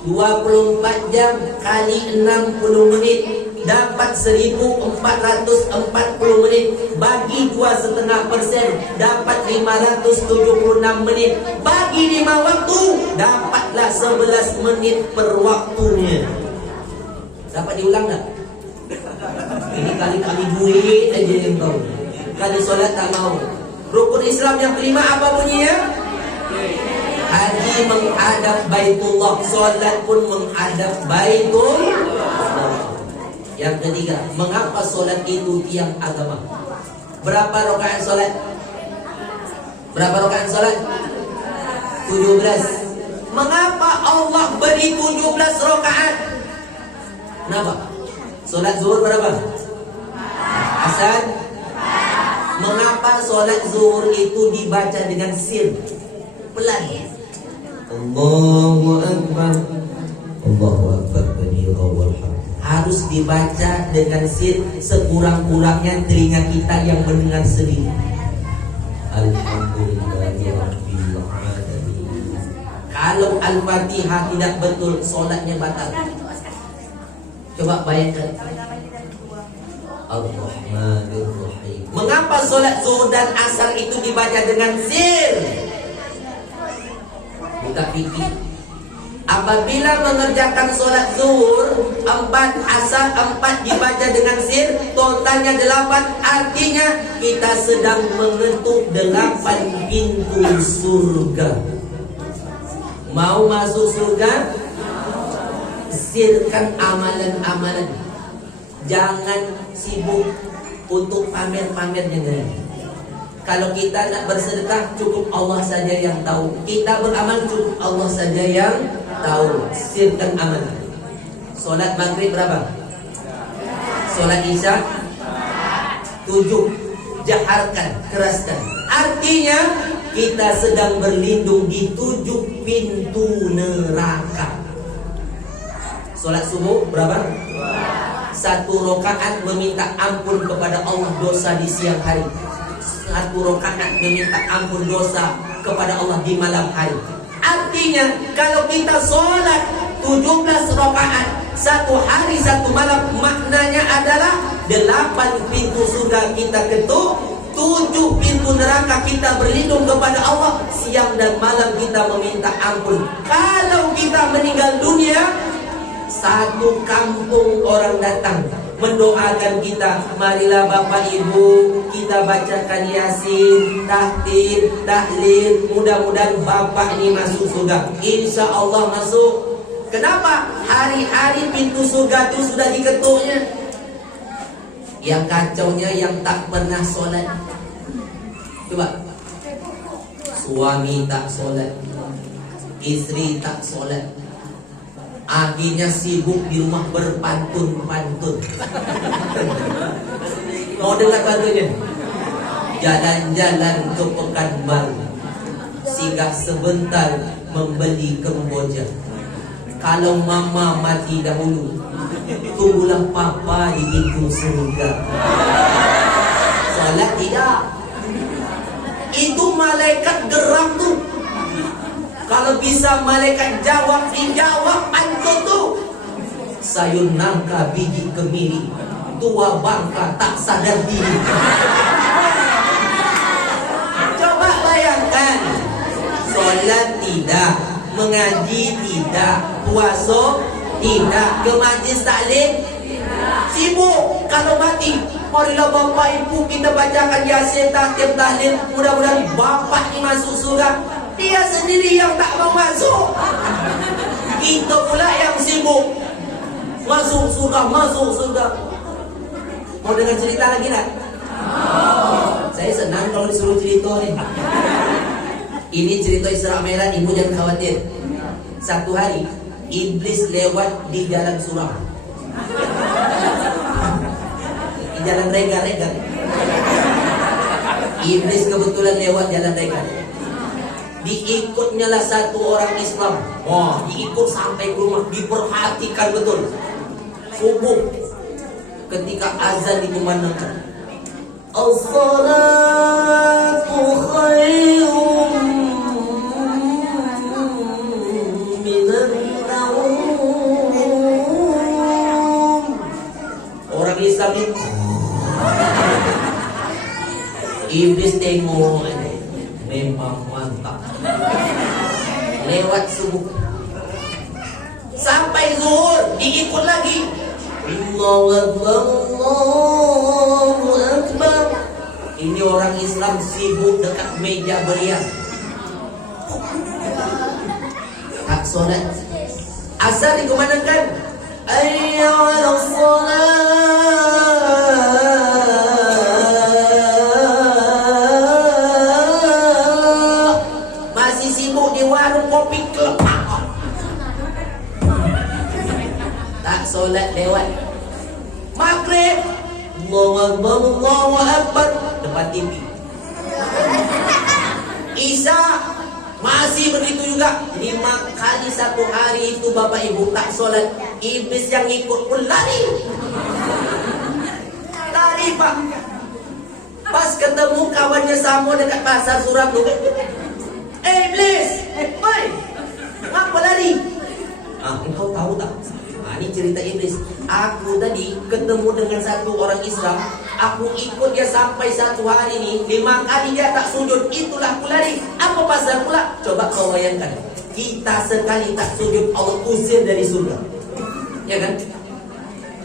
24 jam kali 60 menit dapat 1440 menit. Bagi 2,5% dapat 576 menit. Bagi 5 waktu dapatlah 11 menit per waktunya. Dapat diulang tak? Ini kali-kali duit aja yang tahu. Kali solat tak mau. Rukun Islam yang kelima apa bunyinya? Haji menghadap Baitullah. Solat pun menghadap Baitullah. Yang ketiga, mengapa solat itu tiang agama? Berapa rakaat solat? Berapa rakaat solat? 17. Mengapa Allah beri 17 rakaat? Kenapa? Solat zuhur berapa? Asar? Mengapa solat zuhur itu dibaca dengan sir? Pelan. Allahu Akbar. Allahu Akbar kabira walhamdulillah. Harus dibaca dengan sir, sekurang-kurangnya telinga kita yang mendengar sendiri. Alhamdulillahirabbil alamin. Kalau Al-Fatihah tidak betul, solatnya batal. Coba bayangkan. Ar-Rahmanir-Rahim. Mengapa solat zuhur dan asar itu dibaca dengan sir? Kita fikir. Apabila mengerjakan solat zuhur 4, asar 4 dibaca dengan sir, totalnya 8. Artinya kita sedang mengetuk 8 pintu surga. Mau masuk surga? Sirkan amalan-amalan. Jangan sibuk untuk pamer-pamer dengan. Kalau kita nak bersedekah, cukup Allah saja yang tahu. Kita beramal, cukup Allah saja yang tahu. Sirkan amal. Solat maghrib berapa? Solat isya 7. Jaharkan, keraskan. Artinya kita sedang berlindung di 7 pintu neraka. Solat subuh berapa? 1 rakaat meminta ampun kepada Allah dosa di siang hari. 1 rakaat meminta ampun dosa kepada Allah di malam hari. Artinya kalau kita solat 17 rakaat 1 hari 1 malam, maknanya adalah 8 pintu surga kita ketuk, 7 pintu neraka kita berlindung kepada Allah. Siang dan malam kita meminta ampun. Kalau kita meninggal dunia, 1 kampung orang datang mendoakan kita. Marilah Bapak Ibu, kita bacakan Yasin, tahtir, tahlil. Mudah-mudahan Bapak ini masuk surga. Insya Allah masuk. Kenapa? Hari-hari pintu surga itu sudah diketuknya. Yang kacaunya yang tak pernah sholat. Coba, suami tak sholat, istri tak sholat, akhirnya sibuk di rumah berpantun-pantun. Mau dengar pantunnya? Jalan-jalan ke Pekanbaru, singgah sebentar membeli kemboja. Kalau mama mati dahulu, tunggulah papa di pintu surga. Salat tidak. Itu malaikat geram tuh. Kalau bisa malaikat jawab, dijawab pantun tuh. Sayur nangka biji kemiri, tua bangka tak sadar diri. Coba bayangkan, solat tidak, mengaji tidak, puasa tidak, ke majlis taklim sibuk. Kalau mati, marilah Bapak Ibu kita bacakan Yasin, tahtir, tahlil. Mudah-mudahan Bapak ini masuk surga. Dia sendiri yang tak mau masuk. Kita pula yang sibuk masuk surga, masuk surga. Mau dengar cerita lagi tak? Saya senang kalau disuruh cerita nih. Ini cerita Isra Mi'raj, ibu jangan khawatir. Satu hari iblis lewat di jalan suram, di jalan rega-rega. Iblis kebetulan lewat jalan rega. Diikutnya lah 1 orang Islam. Wah, diikut sampai ke rumah, diperhatikan betul. Subuh ketika azan dikumandangkan, as-salatu khairum minan naum. Orang Islam itu iblis tengok, memang mantap. Lewat subuh sampai zuhur diikut lagi. Allahu Akbar, Allahu Akbar. Ini orang Islam sibuk dekat meja beriang, tak solat. Asar dikumandangkan, hayya 'alas shalah. Masih sibuk di warung kopi kelepak, tak solat lewat. Maghrib, Allahu Akbar, Allahu Akbar, depan TV. Isya masih begitu juga. 5 kali 1 hari itu Bapak Ibu tak solat. Iblis yang ikut pun lari. Lari Pak. Pas ketemu kawannya sama dekat pasar Suram tuh. Iblis, woi, ngapa lari? Engkau tahu tak? Ini cerita iblis. Aku tadi ketemu dengan 1 orang Islam. Aku ikut dia sampai 1 hari ini. 5 kali dia tak sujud. Itulah aku lari. Apa pasal pula? Coba kau bayangkan, kita sekali tak sujud, Allah usir dari surga, ya kan?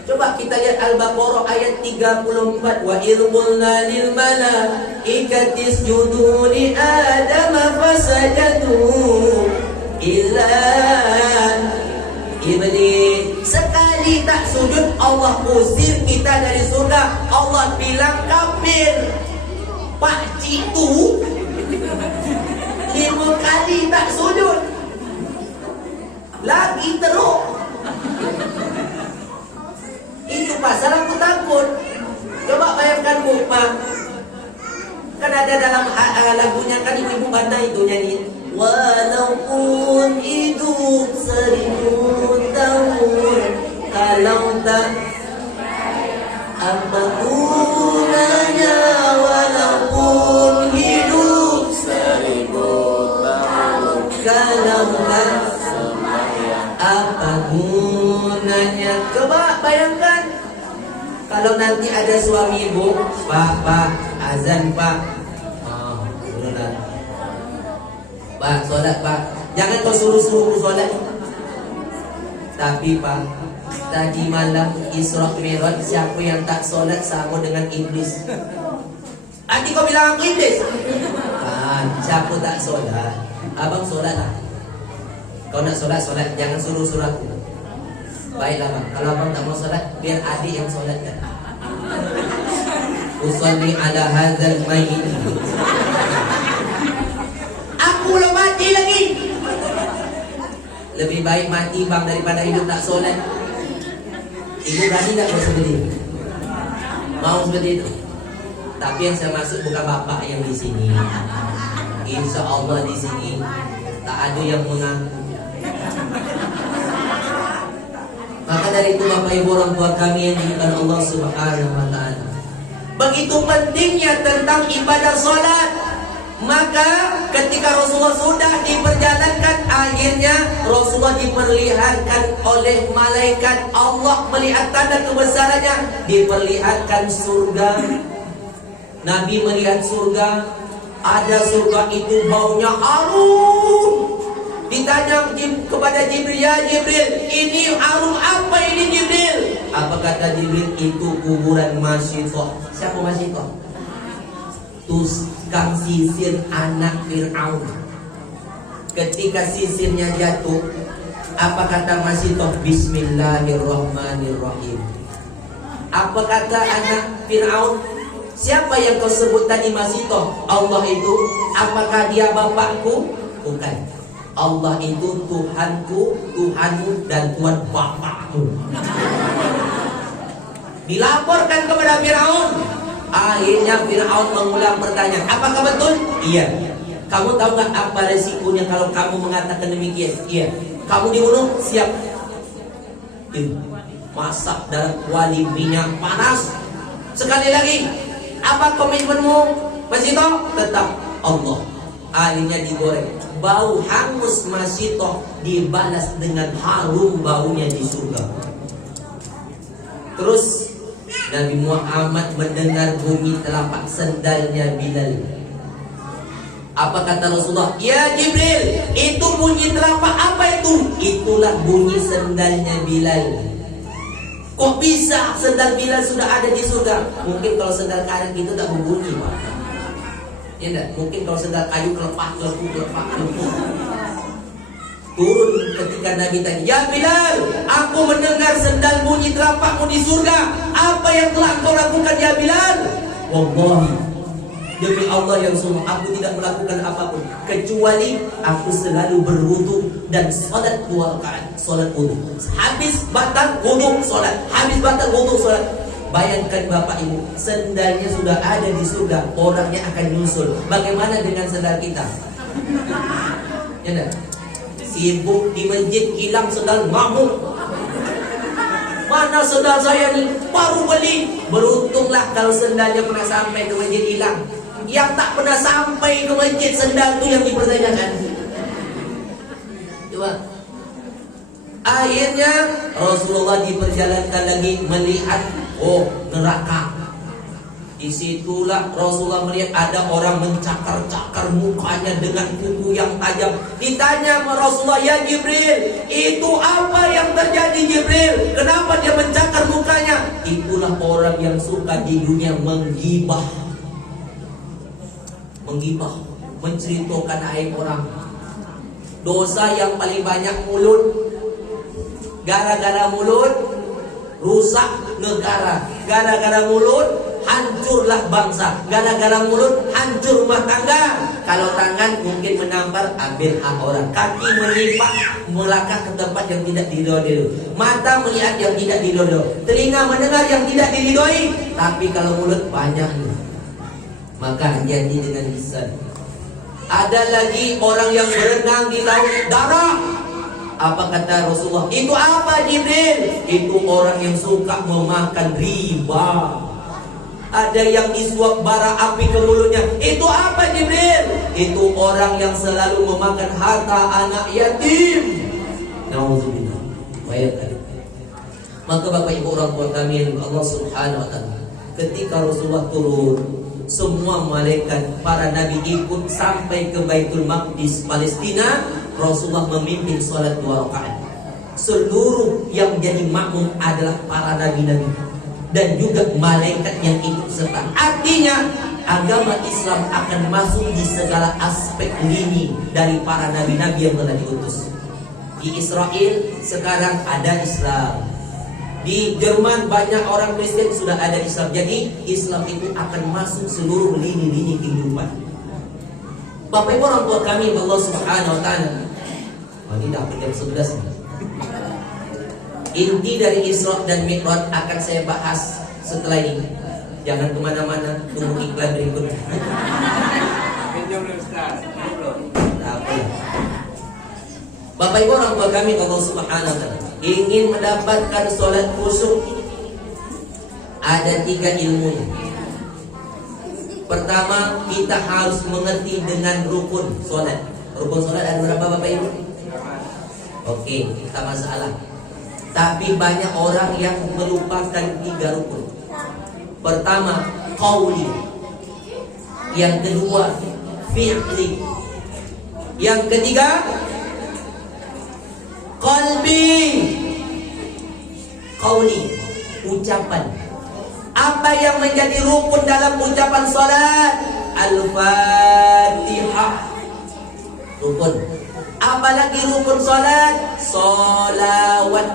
Coba kita lihat Al-Baqarah ayat 34. Wa irqulna lil malaikati isjudu li Adam fasajadu illa iblis. Sekali tak sujud, Allah usir kita dari surga. Allah bilang kafir. Pak Citu 5 kali tak sujud, lagi teruk. Itu pasal aku takut. Coba bayangkan Bu, Pak. Kan ada dalam lagunya kan ibu-ibu Bantai itu nyanyi. Walaupun hidup 1000 tahun, kalau tak apa gunanya. Walaupun hidup 1000 tahun. kalau tak apa gunanya. Coba bayangkan kalau nanti ada suami ibu, Pak, azan Pak. Benar. Pak, solat Pak. Jangan kau suruh-suruh solat. Tapi Pak, tadi malam Isra Mi'raj siapa yang tak solat sama dengan iblis. Nanti kau bilang aku iblis. Siapa tak solat? Abang solat lah. Kau nak solat, jangan suruh-suruh aku. Baiklah Bang, kalau abang tak mau solat, biar adik yang solatkan. Usalli ala hadzal mayyit. Aku belum mati lagi. Lebih baik mati Bang daripada hidup tak solat. Ibu berani tak kau seperti itu? Mau seperti itu? Tapi yang saya maksud bukan bapak yang di sini. Insya Allah di sini tak ada yang mengaku. Maka dari itu Bapak Ibu orang tua kami yang dimuliakan Allah Subhanahu wa taala. Begitu pentingnya tentang ibadah salat. Maka ketika Rasulullah sudah diperjalankan, akhirnya Rasulullah diperlihatkan oleh malaikat. Allah melihat tanda kebesarannya, diperlihatkan surga. Nabi melihat surga. Ada surga itu baunya harum. Ditanya kepada Jibril, ya Jibril, ini harum apa ini Jibril? Apa kata Jibril? Itu kuburan Masyitoh. Siapa Masyitoh? Tukang sisir anak Fir'aun. Ketika sisirnya jatuh, apa kata Masyitoh? Bismillahirrahmanirrahim. Apa kata anak Fir'aun? Siapa yang kau sebut tadi Masyitoh? Allah itu. Apakah dia bapakku? Bukan. Allah itu Tuhanku, Tuhanmu, dan Tuhan bapakmu. Dilaporkan kepada Fir'aun. Akhirnya Fir'aun mengulang pertanyaan. Apakah betul? Iya. Kamu tahu tak apa resikonya kalau kamu mengatakan demikian? Iya. Kamu dibunuh? Siap. Masak dalam kuali minyak panas. Sekali lagi, apa komitmenmu? Masyitoh? Tetap Allah. Akhirnya digoreng. Bau hangus Masyitoh dibalas dengan harum baunya di surga. Terus Nabi Muhammad mendengar bunyi telapak sendalnya Bilal. Apa kata Rasulullah? Ya Jibril, itu bunyi telapak apa itu? Itulah bunyi sendalnya Bilal. Kok bisa sendal Bilal sudah ada di surga? Mungkin kalau sendal karet itu tak berbunyi Pak. Ya enggak? Mungkin kalau sendal kayu kelepak. Turun ketika Nabi tanya, ya Bilal, aku mendengar sendal bunyi telapakmu di surga. Apa yang telah kau lakukan ya Bilal? Wallahi, demi Allah yang sungguh, aku tidak melakukan apapun kecuali aku selalu berwudu dan salat 2 rakaat, salat wudu. Habis batal wudu salat, habis batal wudu salat. Bayangkan Bapak Ibu, sendalnya sudah ada di surga, orangnya akan nyusul. Bagaimana dengan sendal kita? Ya enggak? Sibuk di masjid, hilang sendal, ngamuk. Mana sendal saya nih? Baru beli. Beruntunglah kalau sendalnya pernah sampai ke masjid hilang. Yang tak pernah sampai ke masjid, sendal itu yang dipertanyakan. Coba. Akhirnya Rasulullah diperjalankan lagi melihat neraka. Disitulah Rasulullah melihat ada orang mencakar-cakar mukanya dengan kuku yang tajam. Ditanya sama Rasulullah, ya Jibril, itu apa yang terjadi Jibril? Kenapa dia mencakar mukanya? Itulah orang yang suka di dunia menggibah, menceritakan aib orang. Dosa yang paling banyak mulut. Gara-gara mulut rusak negara. Gara-gara mulut hancurlah bangsa. Gara-gara mulut hancur rumah tangga. Kalau tangan mungkin menampar, ambil hak orang. Kaki melipat, melangkah ke tempat yang tidak diridhoi. Mata melihat yang tidak diridhoi. Telinga mendengar yang tidak diridhoi. Tapi kalau mulut banyak, maka hati-hati dengan lisan. Ada lagi orang yang berenang di laut darah. Apa kata Rasulullah? Itu apa Jibril? Itu orang yang suka memakan riba. Ada yang disuap bara api ke mulutnya. Itu apa Jibril? Itu orang yang selalu memakan harta anak yatim. Nauzubillah. Bayangkan. Maka Bapak Ibu orang tua kami yang Allah Subhanahu wa taala, ketika Rasulullah turun, semua malaikat para nabi ikut sampai ke Baitul Maqdis Palestina. Rasulullah memimpin salat 2 rakaat. Seluruh yang jadi makmum adalah para nabi-nabi dan juga malaikat yang ikut serta. Artinya agama Islam akan masuk di segala aspek lini dari para nabi-nabi yang telah diutus. Di Israel sekarang ada Islam. Di Jerman banyak orang Kristen sudah ada Islam. Jadi Islam itu akan masuk seluruh lini-lini kehidupan. Bapak Ibu orang tua kami Allah Subhanahu wa taala. Ini dapat jam 11 nih. Inti dari Isra dan Mi'raj akan saya bahas setelah ini. Jangan kemana-mana, tunggu iklan berikut. Bapak Ibu orang tua kami Allah Subhanahu wa taala, ingin mendapatkan sholat khusyuk ada 3 ilmu. Pertama, kita harus mengerti dengan rukun sholat. Rukun sholat ada berapa Bapak Ibu? Oke, kita masalah. Tapi banyak orang yang melupakan 3 rukun. Pertama, qauli. Yang kedua, fi'li. Yang ketiga, qalbi. Qauli, ucapan. Apa yang menjadi rukun dalam ucapan salat? Al-Fatihah. Rukun. Apalagi rukun salat? Sholawat.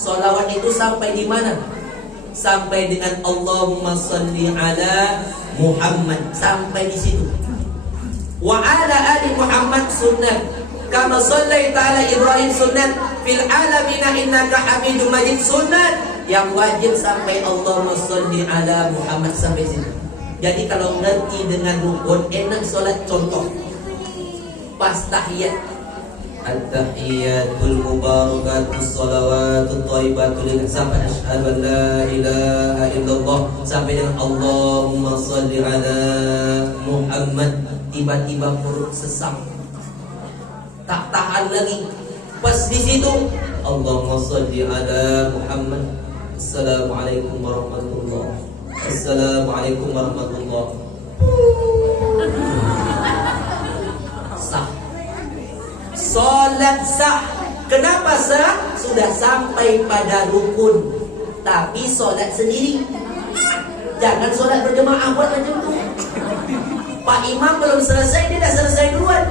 Sholawat itu sampai di mana? Sampai dengan Allahumma salli ala Muhammad. Sampai di situ. Wa ala ali Muhammad sunnah. Kama sallaita ala Ibrahim sunnah. Fil alamina innaka Hamidum Majid sunnah. Yang wajib sampai Allahumma salli ala Muhammad sampai situ. Jadi kalau ngerti dengan rukun, enak sholat. Contoh pas tahiyat, at-tahiyatul mubarakatus shalawatut thayyibatul sampai asyhadu an la ilaha illallah sampai dengan Allahumma shalli ala Muhammad. Tiba-tiba perut sesak, tak tahan lagi. Pas di situ Allahumma shalli ala Muhammad. Assalamualaikum warahmatullahi. Assalamualaikum warahmatullahi. Sah. Salat sah. Kenapa sah? Sudah sampai pada rukun. Tapi salat sendiri. Jangan salat berjemaah buat macam tu. Pak Imam belum selesai, dia dah selesai duluan.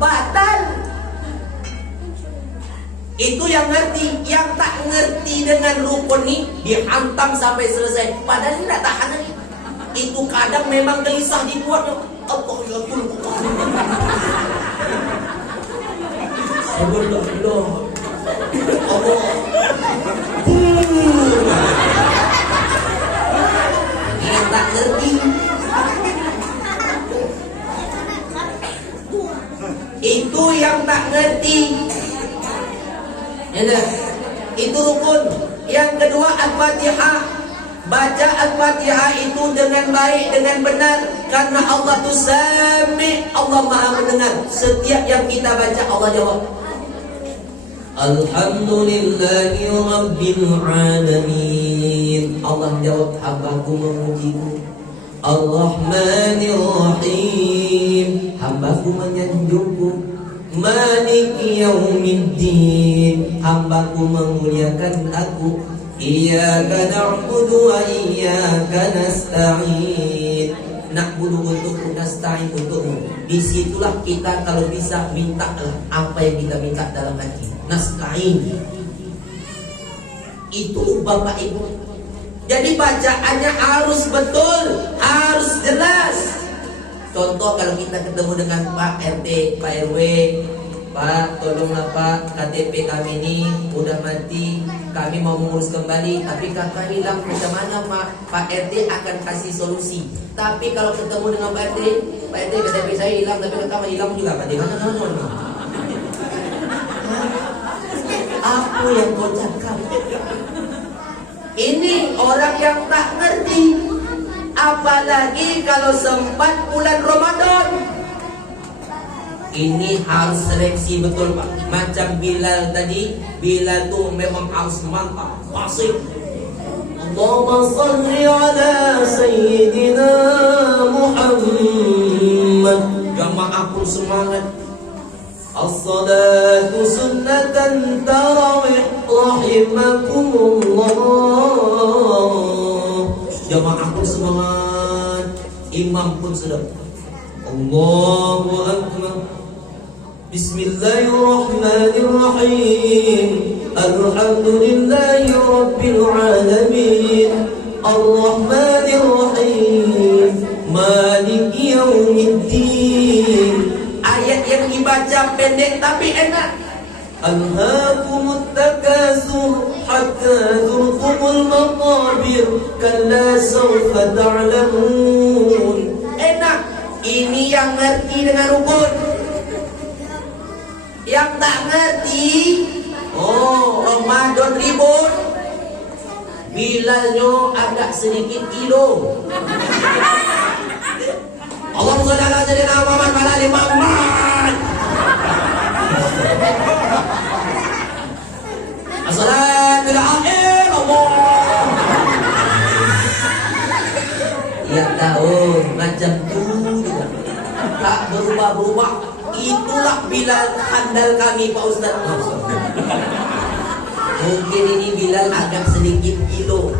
Batal. Itu yang ngerti. Yang tak ngerti dengan rukun ni, dihantam sampai selesai. Padahal dia tak tahan lagi. Itu kadang memang gelisah dibuat. Allah ya Tuhan. Subhanallah. Allah. Yang tak ngerti. Itu yang tak ngerti. Ya, itu rukun. Yang kedua Al-Fatihah. Baca Al-Fatihah itu dengan baik, dengan benar. Karena Allah itu Sami', Allah Maha mendengar. Setiap yang kita baca Allah jawab. Alhamdulillahi Rabbil Alamin. Allah jawab, hambaku memujimu. Ar-Rahmanir Rahim. Hambaku menyanjungku. Maliki yaumiddin. Hambaku memuliakan aku. Iyyaka na'budu wa iyyaka nasta'in. Na'budu untukku, nasta'in untukmu. Disitulah kita kalau bisa minta apa yang kita minta dalam hati. Nasta'in. Itu Bapak Ibu. Jadi bacaannya harus betul, harus jelas. Contoh kalau kita ketemu dengan Pak RT, Pak RW, Pak, tolonglah Pak, KTP kami ini udah mati, kami mau mengurus kembali, tapi kakak hilang, macam mana Pak RT akan kasih solusi. Tapi kalau ketemu dengan Pak RT, KTP saya hilang, tapi kakak hilang juga, Pak RT, mana? Apa yang kau cakap? Ini orang yang tak ngerti. Apalagi kalau sempat bulan Ramadan. Ini harus seleksi betul Pak. Macam Bilal tadi, Bilal tu memang harus mantap, fasih. Allahumma salli ala Sayyidina Muhammad. Jamaah pun semangat. As-salatu sunnatan tarawih rahimakumullah. Jamaah pun semangat, imam pun sudah. Allahu Akbar. Bismillahirrahmanirrahim. Alhamdulillahi Rabbil Alamin. Ar-Rahmanirrahim. Maliki Yawmiddin. Ayat yang dibaca pendek tapi enak. Alhaakumut takasur hatta zurtumul maqabir kalla sawfa ta'lamun. Enak. Ini yang ngerti dengan rukun. Yang tak ngerti, Ramadan ribut, Bilalnya agak sedikit kilo. Allahumma shalli ala sayyidina Muhammad wa ala ali Muhammad. As-salatu al-akhir Allah. Tiap tahun macam tu juga. Tak berubah-ubah. Itulah Bilal handal kami Pak Ustaz. Mungkin ini Bilal agak sedikit kilo.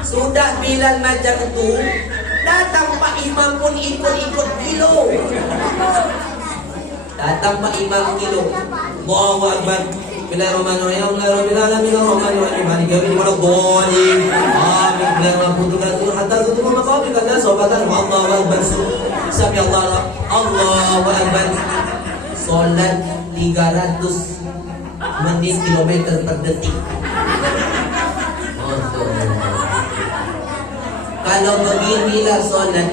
Sudah Bilal macam itu, datang Pak Imam pun ikut-ikut kilo. Datang Pak Imam kilo. Allahu Akbar. Bismillahirrahmanirrahim. Alhamdulillahirabbil alamin. Maliki yaumiddin. Amin. Bismillahirrahmanirrahim. Hatta tutul maqabir kalla sawfatan. Allahu Akbar. Sami Allahu Akbar. Salat 300 menit kilometer per detik. Kalau beginilah salat,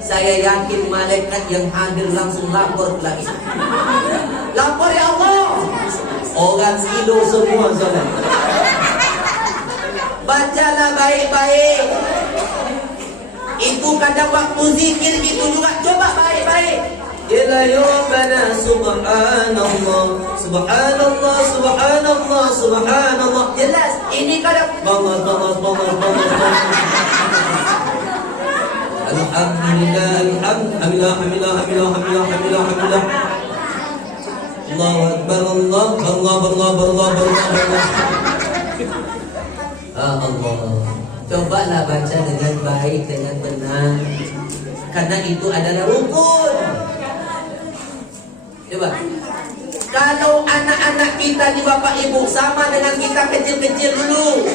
saya yakin malaikat yang hadir langsung lapor lagi. Lapor ya Allah. Orang kilo semua salat. Bacalah baik-baik. Itu kadang waktu zikir gitu juga. Coba baik-baik. Ila yawmana subhanallah. Subhanallah, subhanallah, subhanallah. Jelas. Ini kadang banget. Alhamdulillah, alhamdulillah. Allahu Akbar, Allah. Allah. Cobalah baca dengan baik, dengan benar. Karena itu adalah rukun. Coba. Kalau anak-anak kita di Bapak Ibu sama dengan kita kecil-kecil dulu.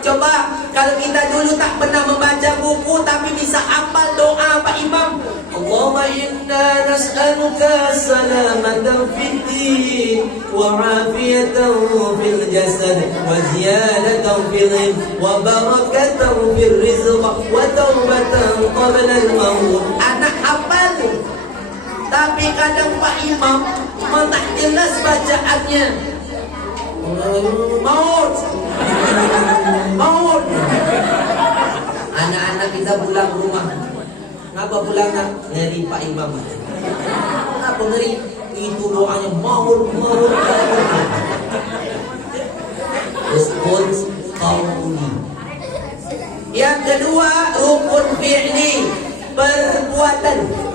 Coba kalau kita dulu tak pernah membaca buku tapi bisa hafal doa Pak Imam. Allahumma inna nas'aluka salamatan fid din wa 'afiyatan fil jasad wa ziyadatan fil ilm wa barakatan fil rizq wa taubatan qabla al-maut. Anak hafal. Tapi kadang Pak Imam tak jelas bacaannya. Maut. Anak-anak kita pulang rumah. Kenapa pulang nak? Ngeri Pak Imam. Kenapa ngeri? Itu doanya maut. Respons qauli. Yang kedua, rukun fi'li, perbuatan.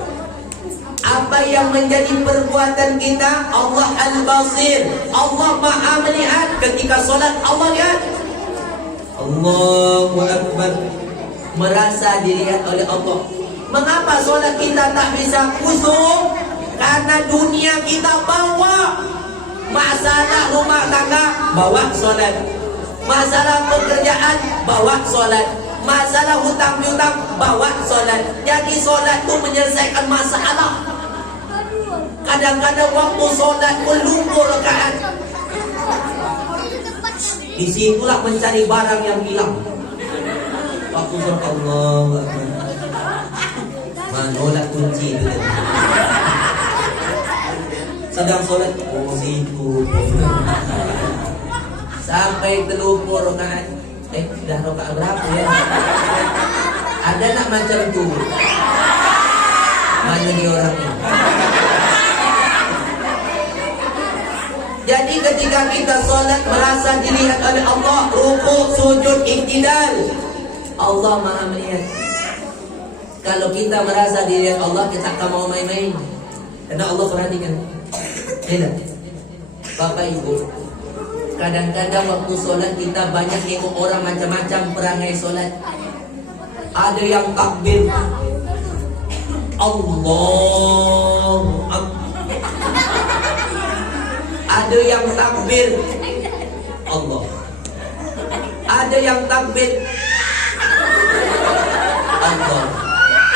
Apa yang menjadi perbuatan kita? Allah Al-Basir. Allah Maha melihat. Ketika solat Allah lihat. Allahu Akbar. Merasa dilihat oleh Allah. Mengapa solat kita tak bisa khusyuk? Karena dunia kita bawa. Masalah rumah tangga bawa solat. Masalah pekerjaan, bawa solat. Masalah hutang piutang, bawa solat. Jadi solat itu menyelesaikan masalah. Kadang-kadang waktu solat pun lupa rakaat. Disitulah mencari barang yang hilang. Waktu solat Allah, manolah kunci itu. Sedang solat, oh situ. Sampai terlupa rakaat. Dah rakaat berapa ya? Ada nak macam tu? Mana dia orangnya? Jadi ketika kita solat merasa dilihat oleh Allah, rukuk, sujud, iktidal, Allah Maha melihat. Kalau kita merasa dilihat Allah, kita akan mau main-main. Karena Allah perhatikan. Tidak. Bapak Ibu, kadang-kadang waktu solat kita banyak tengok orang macam-macam perangai solat. Ada yang takbir, Allahu Akbar. Ada yang takbir, Allah. Ada yang takbir, Allah.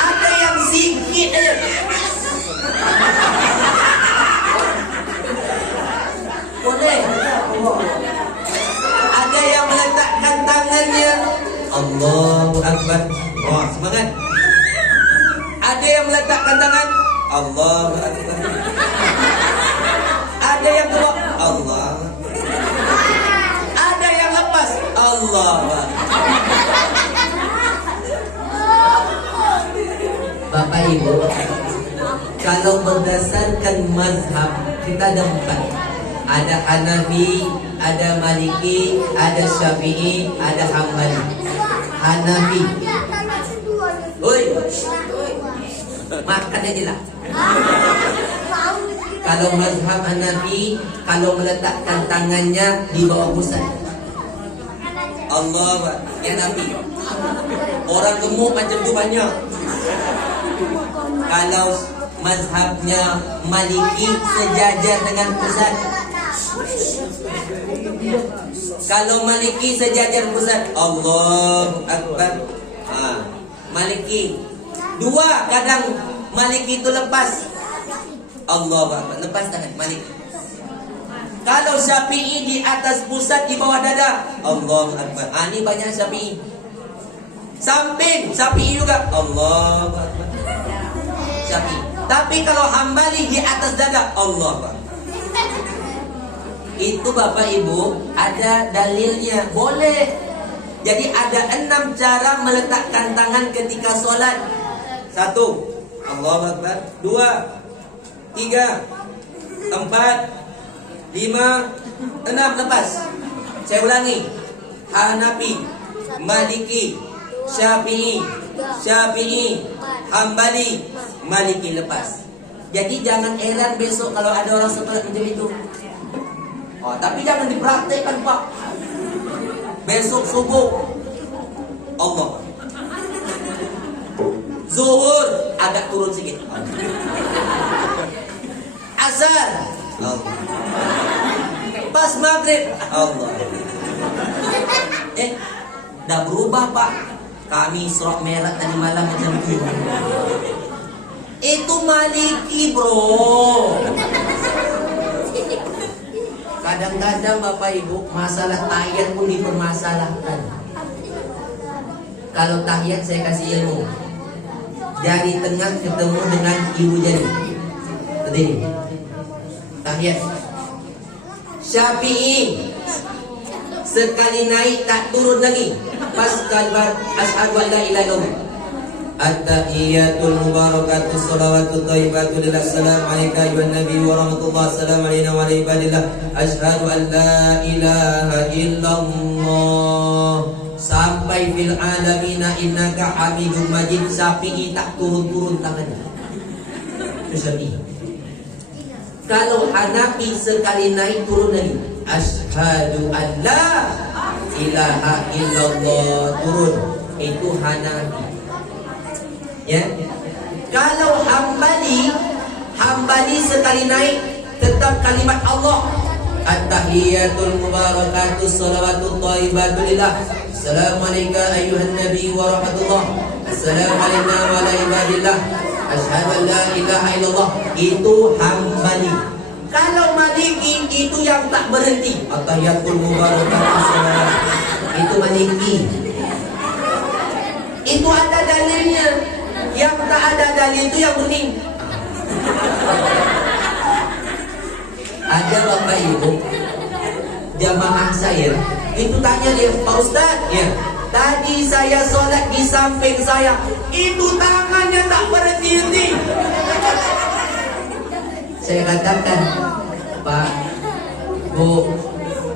Ada yang sikit aja. Boleh. Ada yang meletakkan tangannya, Allahu Akbar. Wah, semangat. Ada yang meletakkan tangan, Allahu Akbar. Ada yang keluar, Allah. Ada yang lepas, Allah. Bapak Ibu, kalau berdasarkan mazhab kita ada 4. Ada Hanafi, ada Maliki, ada Syafi'i, ada Hambali. Hanafi. Oi. Makan aja lah. Kalau mazhab Hanafi, kalau meletakkan tangannya di bawah pusat, Allah, ya Nabi. Orang gemuk macam tu banyak. Kalau mazhabnya Maliki, sejajar dengan pusat. Kalau Maliki sejajar pusat, Allahu Akbar. Maliki. 2 kadang Maliki itu lepas, Allahu Akbar, lepas tangan Maliki. Kalau Syafi'i di atas pusat, di bawah dada, Allahu Akbar. Ini banyak Syafi'i. Samping Syafi'i juga, Allahu Akbar. Syafi'i. Tapi kalau Hambali di atas dada, Allahu Akbar. Itu Bapak Ibu ada dalilnya, boleh. Jadi ada 6 cara meletakkan tangan ketika sholat. 1, Allahu Akbar. 2, 3, 4, 5, 6, lepas. Saya ulangi. Hanafi, Maliki, Syafi'i, Hambali, Maliki, lepas. Jadi jangan heran besok kalau ada orang sholat macam itu. Tapi jangan dipraktekkan, Pak. Besok subuh, Allah. Zuhur agak turun sikit, Asar, Allah. Pas maghrib, Allah. Dah berubah, Pak. Kami serok merah tadi malam macam itu. Itu Maliki, bro. Kadang-kadang Bapak Ibu masalah tahiyat pun dipermasalahkan. Kalau tahiyat saya kasih ilmu, jari tengah ketemu dengan ibu jari. Tadi tahiyat. Syafi'i sekali naik tak turun lagi. Pas kalimat asyhadu an la ilaha illallah. At-tahiyatul mubarakatuh salawatu thayyibatu lillahi alaika ayyuhan nabi wa rahmatullah assalamu alayna wa ala ibadillah asyhadu an la ilaha illallah sampai fil alamina innaka hamidum majid. Syafi'i tak turun-turun tangannya. Itu Syafi'i. Kalau Hanafi sekali naik turun lagi, asyhadu an la ilaha illallah, turun. Itu Hanafi. Ya. Kalau Hambali sekali naik tetap kalimat Allah. At-tahiyatul mubarakatuh salawatut thayyibatu lillah. Assalamualaikum ayuhan nabi wa rahmatullah. Assalamualaikum wa ala ibadillah. Asyhadu an la ilaha illallah. Itu hambali. Kalau maliki itu yang tak berhenti. At-tahiyatul mubarakatuh salawat. Itu maliki. Itu ada dalilnya. Yang tak ada dalil itu yang kuning. Ada bapak ibu jamaah saya itu tanya dia, Pak Ustaz, ya, tadi saya sholat di samping saya, itu tangannya tak berhenti. Saya katakan, Pak, Bu,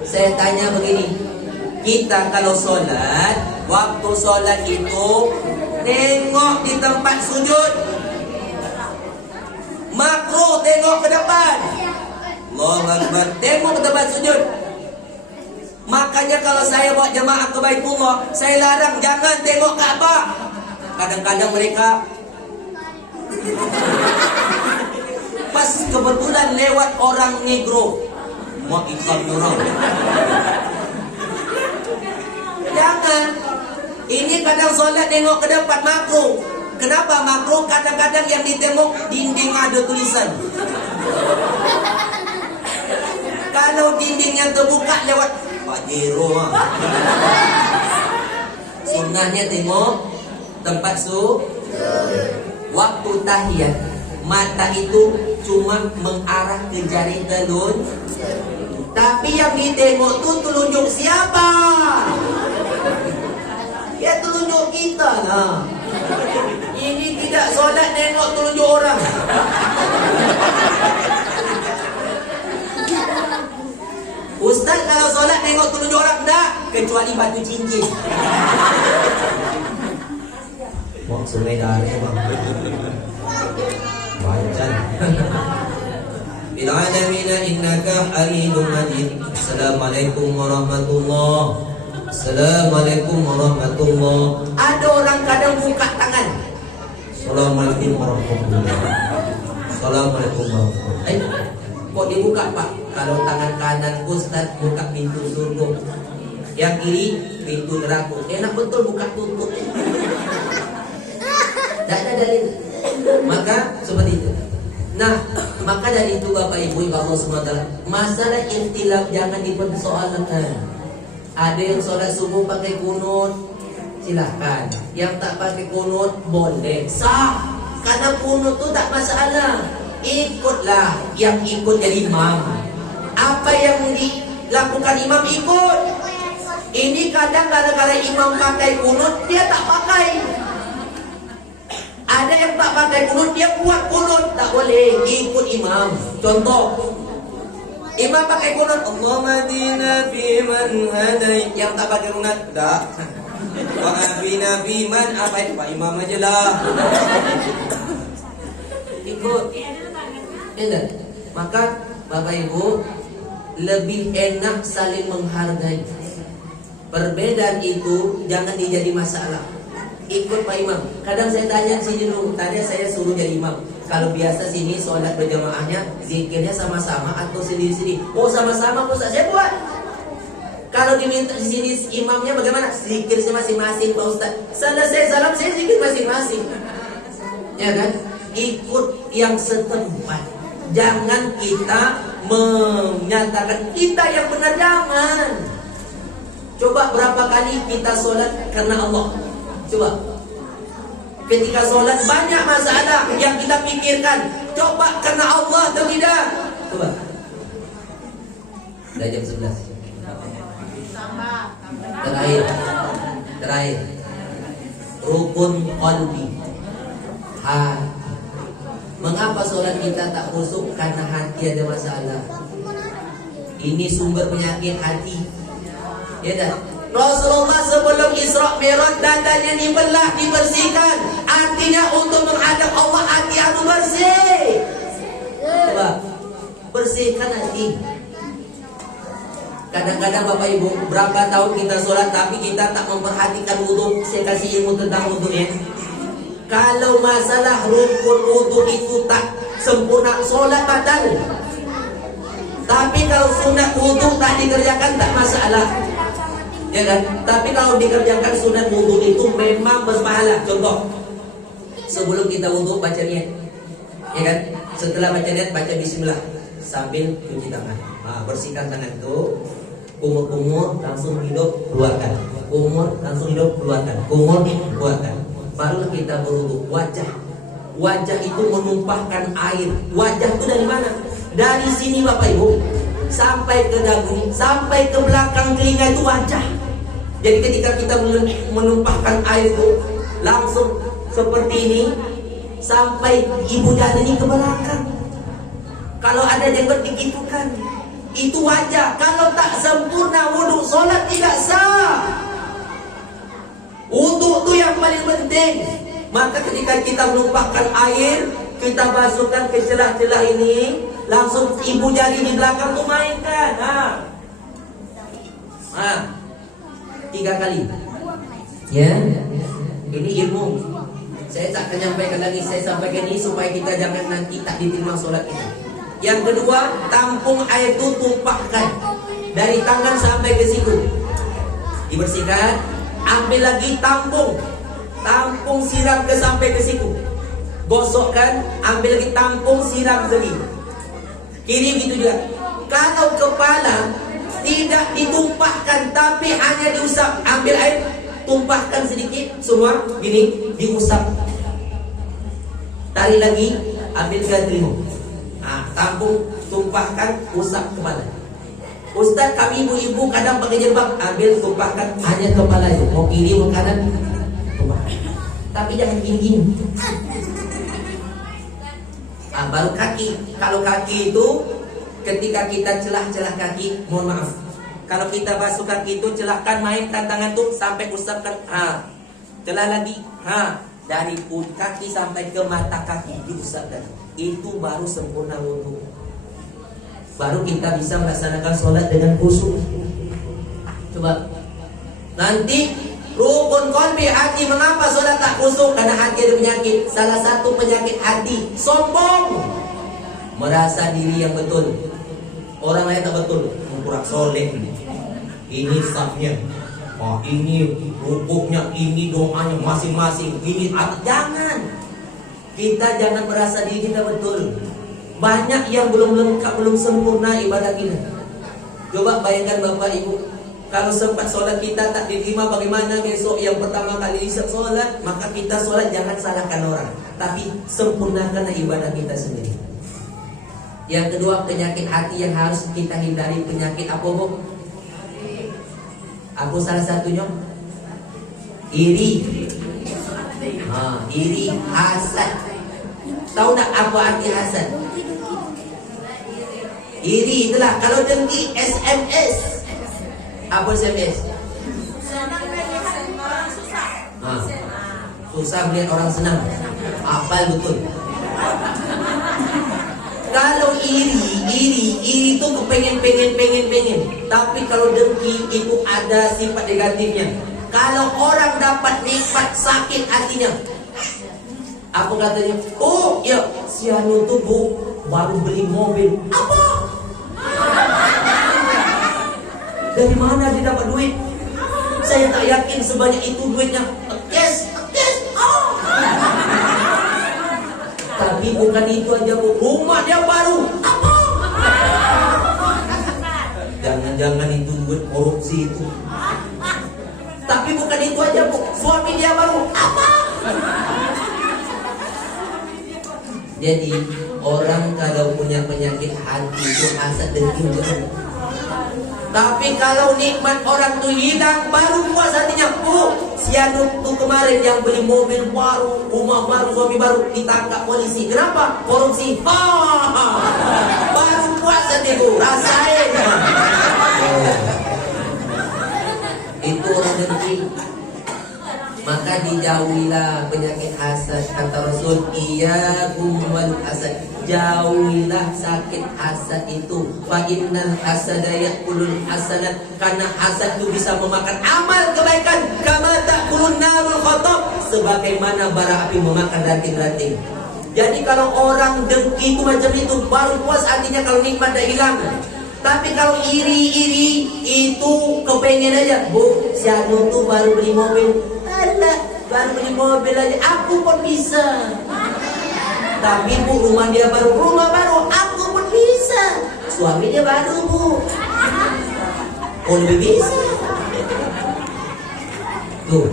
saya tanya begini, kita kalau sholat, waktu sholat itu tengok di tempat sujud, makruh tengok ke depan. Allahu Akbar, tengok ke tempat sujud. Makanya kalau saya bawa jemaah ke Baitullah, saya larang jangan tengok Ka'bah. Kadang-kadang mereka pas kebetulan lewat orang negro, mau ikut orang. Jangan. Ini kadang solat tengok ke depan makruh. Kenapa makruh? Kadang-kadang yang ditengok dinding ada tulisan. Kalau dindingnya terbuka lewat Pajero, sunnahnya tengok tempat waktu tahiyat. Mata itu cuma mengarah ke jari telun, tapi yang ditengok tu telunjuk siapa? Ya telunjuk kita lah. Ini tidak solat tengok telunjuk orang. Ustaz kalau solat tengok telunjuk orang tak, kecuali batu cincin. Wah, sungai darah bang. Wajan. Bil alamin innaka Hamidum Majid. Assalamualaikum warahmatullahi. Assalamualaikum warahmatullahi. Ada orang kadang buka tangan. Assalamualaikum warahmatullahi. Assalamualaikum warahmatullahi. Kok dibuka Pak? Kalau tangan kanan Ustaz buka pintu surga, yang kiri pintu neraka. Enak betul buka tutup. Tak ada dalil. Maka seperti itu. Nah, maka dari itu Bapak Ibu Allah SWT, masalah intilaf jangan dipersoalkan. Ada yang sholat subuh pakai kunut, silahkan. Yang tak pakai kunut boleh, sah. Karena kunut itu tak masalah. Ikutlah yang ikut jadi imam. Apa yang dilakukan imam ikut. Ini kadang gara-gara imam pakai kunut, dia tak pakai. Ada yang tak pakai kunut, dia buat kunut. Tak boleh, ikut imam. Contoh, imam pakai kunut, Allahumma hadina fi man hadait. Yang tak pakai kunut, tak. Wa afina fi man afait. Pak imam aja lah. Ikut. Enak. Maka Bapak Ibu lebih enak saling menghargai. Perbedaan itu jangan dijadi masalah. Ikut Pak Imam. Kadang saya tanya sini dulu, tadi saya suruh jadi imam. Kalau biasa sini sholat berjamaahnya, zikirnya sama-sama atau sendiri-sendiri? Oh sama-sama Ustaz, saya buat. Kalau diminta di sini imamnya bagaimana? Zikir masing-masing Pak Ustaz. Selesai salam saya zikir masing-masing. Ya kan? Ikut yang setempat. Jangan kita menyatakan kita yang benar, jangan. Coba berapa kali kita sholat karena Allah? Coba. Ketika sholat banyak masalah yang kita pikirkan. Coba karena Allah atau tidak? Coba. Sudah jam 11. Terakhir. Rukun qalbi. Hati. Mengapa sholat kita tak khusyuk? Karena hati ada masalah. Ini sumber penyakit hati. Ya dah. Rasulullah sebelum Isra Mi'raj dadanya dibelah, dibersihkan. Artinya untuk menghadap Allah hati harus bersih. Coba bersihkan hati. Kadang-kadang Bapak Ibu berapa tahun kita sholat tapi kita tak memperhatikan wudhu. Saya kasih ilmu tentang wudhu ya. Kalau masalah rukun wudhu itu tak sempurna, sholat batal. Tapi kalau sunat wudu tak dikerjakan tak masalah, ya kan? Tapi kalau dikerjakan sunat wudu itu memang berpahala. Contoh, sebelum kita wudu baca niat, ya kan? Setelah baca niat baca bismillah sambil cuci tangan. Bersihkan tangan itu, kumur-kumur langsung hidup keluarkan, kumur langsung hidup keluarkan, kumur keluarkan. Baru kita berwudu. Wajah itu menumpahkan air. Wajah itu dari mana? Dari sini Bapak Ibu sampai ke dagu, sampai ke belakang telinga itu wajah. Jadi ketika kita menumpahkan air itu langsung seperti ini sampai ibu jari ini ke belakang. Kalau ada jenggot digitukan, itu wajah. Kalau tak sempurna wudu, solat tidak sah. Wudu itu yang paling penting. Maka ketika kita menumpahkan air, kita basuhkan ke celah-celah ini, langsung ibu jari di belakang tuh mainkan. 3 kali. Ya, ini ilmu. Saya tak akan nyampaikan lagi. Saya sampaikan ini supaya kita jangan nanti tak diterima solat kita. Yang kedua, tampung air itu tumpahkan dari tangan sampai ke siku. Dibersihkan, ambil lagi tampung siram ke sampai ke siku. Gosokkan, ambil lagi tampung siram lagi. Kiri gitu juga. Kalau kepala tidak ditumpahkan tapi hanya diusap, ambil air, tumpahkan sedikit, semua gini diusap. Tarik lagi, ambil telinga. Tampung, tumpahkan, usap kepala. Ustaz, kami ibu-ibu kadang pakai jilbab, ambil tumpahkan hanya kepala itu, mau kiri mau kanan, tumpahkan. Tapi jangan gini-gini. Baru kaki. Kalau kaki itu ketika kita celah-celah kaki, mohon maaf. Kalau kita basuh kaki itu celahkan, mainkan tangan tuh sampai usapkan. Celah lagi. Dari kaki sampai ke mata kaki diusapkan. Itu baru sempurna wudu. Baru kita bisa melaksanakan sholat dengan khusyuk. Coba. Nanti rukun qalbi hati, mengapa sholat tak khusyuk? Karena hati ada penyakit. Salah satu penyakit hati, sombong, merasa diri yang betul, orang lain tak betul. Kurang soleh, ini safnya, ini rukuknya, ini doanya masing-masing, ini jangan. Kita jangan merasa diri kita betul. Banyak yang belum lengkap, belum sempurna ibadah kita. Coba bayangkan Bapak Ibu, kalau sempat sholat kita tak diterima, bagaimana besok yang pertama kali isap sholat? Maka kita sholat jangan salahkan orang, tapi sempurnakan ibadah kita sendiri. Yang kedua, penyakit hati yang harus kita hindari. Penyakit apa Bu? Aku salah satunya iri. Iri, hasad. Tahu tak apa arti hasad? Iri itulah. Kalau dengki, SMS. Apa SMS? Susah melihat orang senang. Hafal betul. Kalau iri itu kepengen. Tapi kalau dengki itu ada sifat negatifnya. Kalau orang dapat nikmat, sakit hatinya. Apa katanya? Oh ya, si Anu tuh Bu baru beli mobil. Apa? Dari mana dia dapat duit? Saya tak yakin sebanyak itu duitnya. Cash. Tapi bukan itu aja Bu, rumah dia baru. Apa? Jangan-jangan itu duit korupsi itu. Tapi bukan itu aja Bu, suami dia baru. Apa? Jadi orang kalau punya penyakit hati itu hasad dengki. Tapi kalau nikmat orang tuh hilang, baru puas hatinya. Si Anu tuh kemarin yang beli mobil baru, rumah baru, suami baru, ditangkap polisi. Kenapa? Korupsi. Baru puas hatiku, rasain. Itu orang dengki. Maka dijauhilah penyakit hasad. Kata Rasul, iyyakum wal hasad, jauhilah sakit hasad itu. Fa innal hasada ya'kulul hasanat, karena hasad itu bisa memakan amal kebaikan. Kama ta'kulun narul khatab, sebagaimana bara api memakan ranting-ranting. Jadi kalau orang dengki itu macam itu, baru puas artinya kalau nikmat dah hilang. Tapi kalau iri itu kepengen aja. Bu, si Anu tuh baru beli mobil. Alah, baru beli mobil aja. Aku pun bisa. Tapi bu, rumah baru. Aku pun bisa. Suami dia baru bu. Oh lebih bisa. Tuh.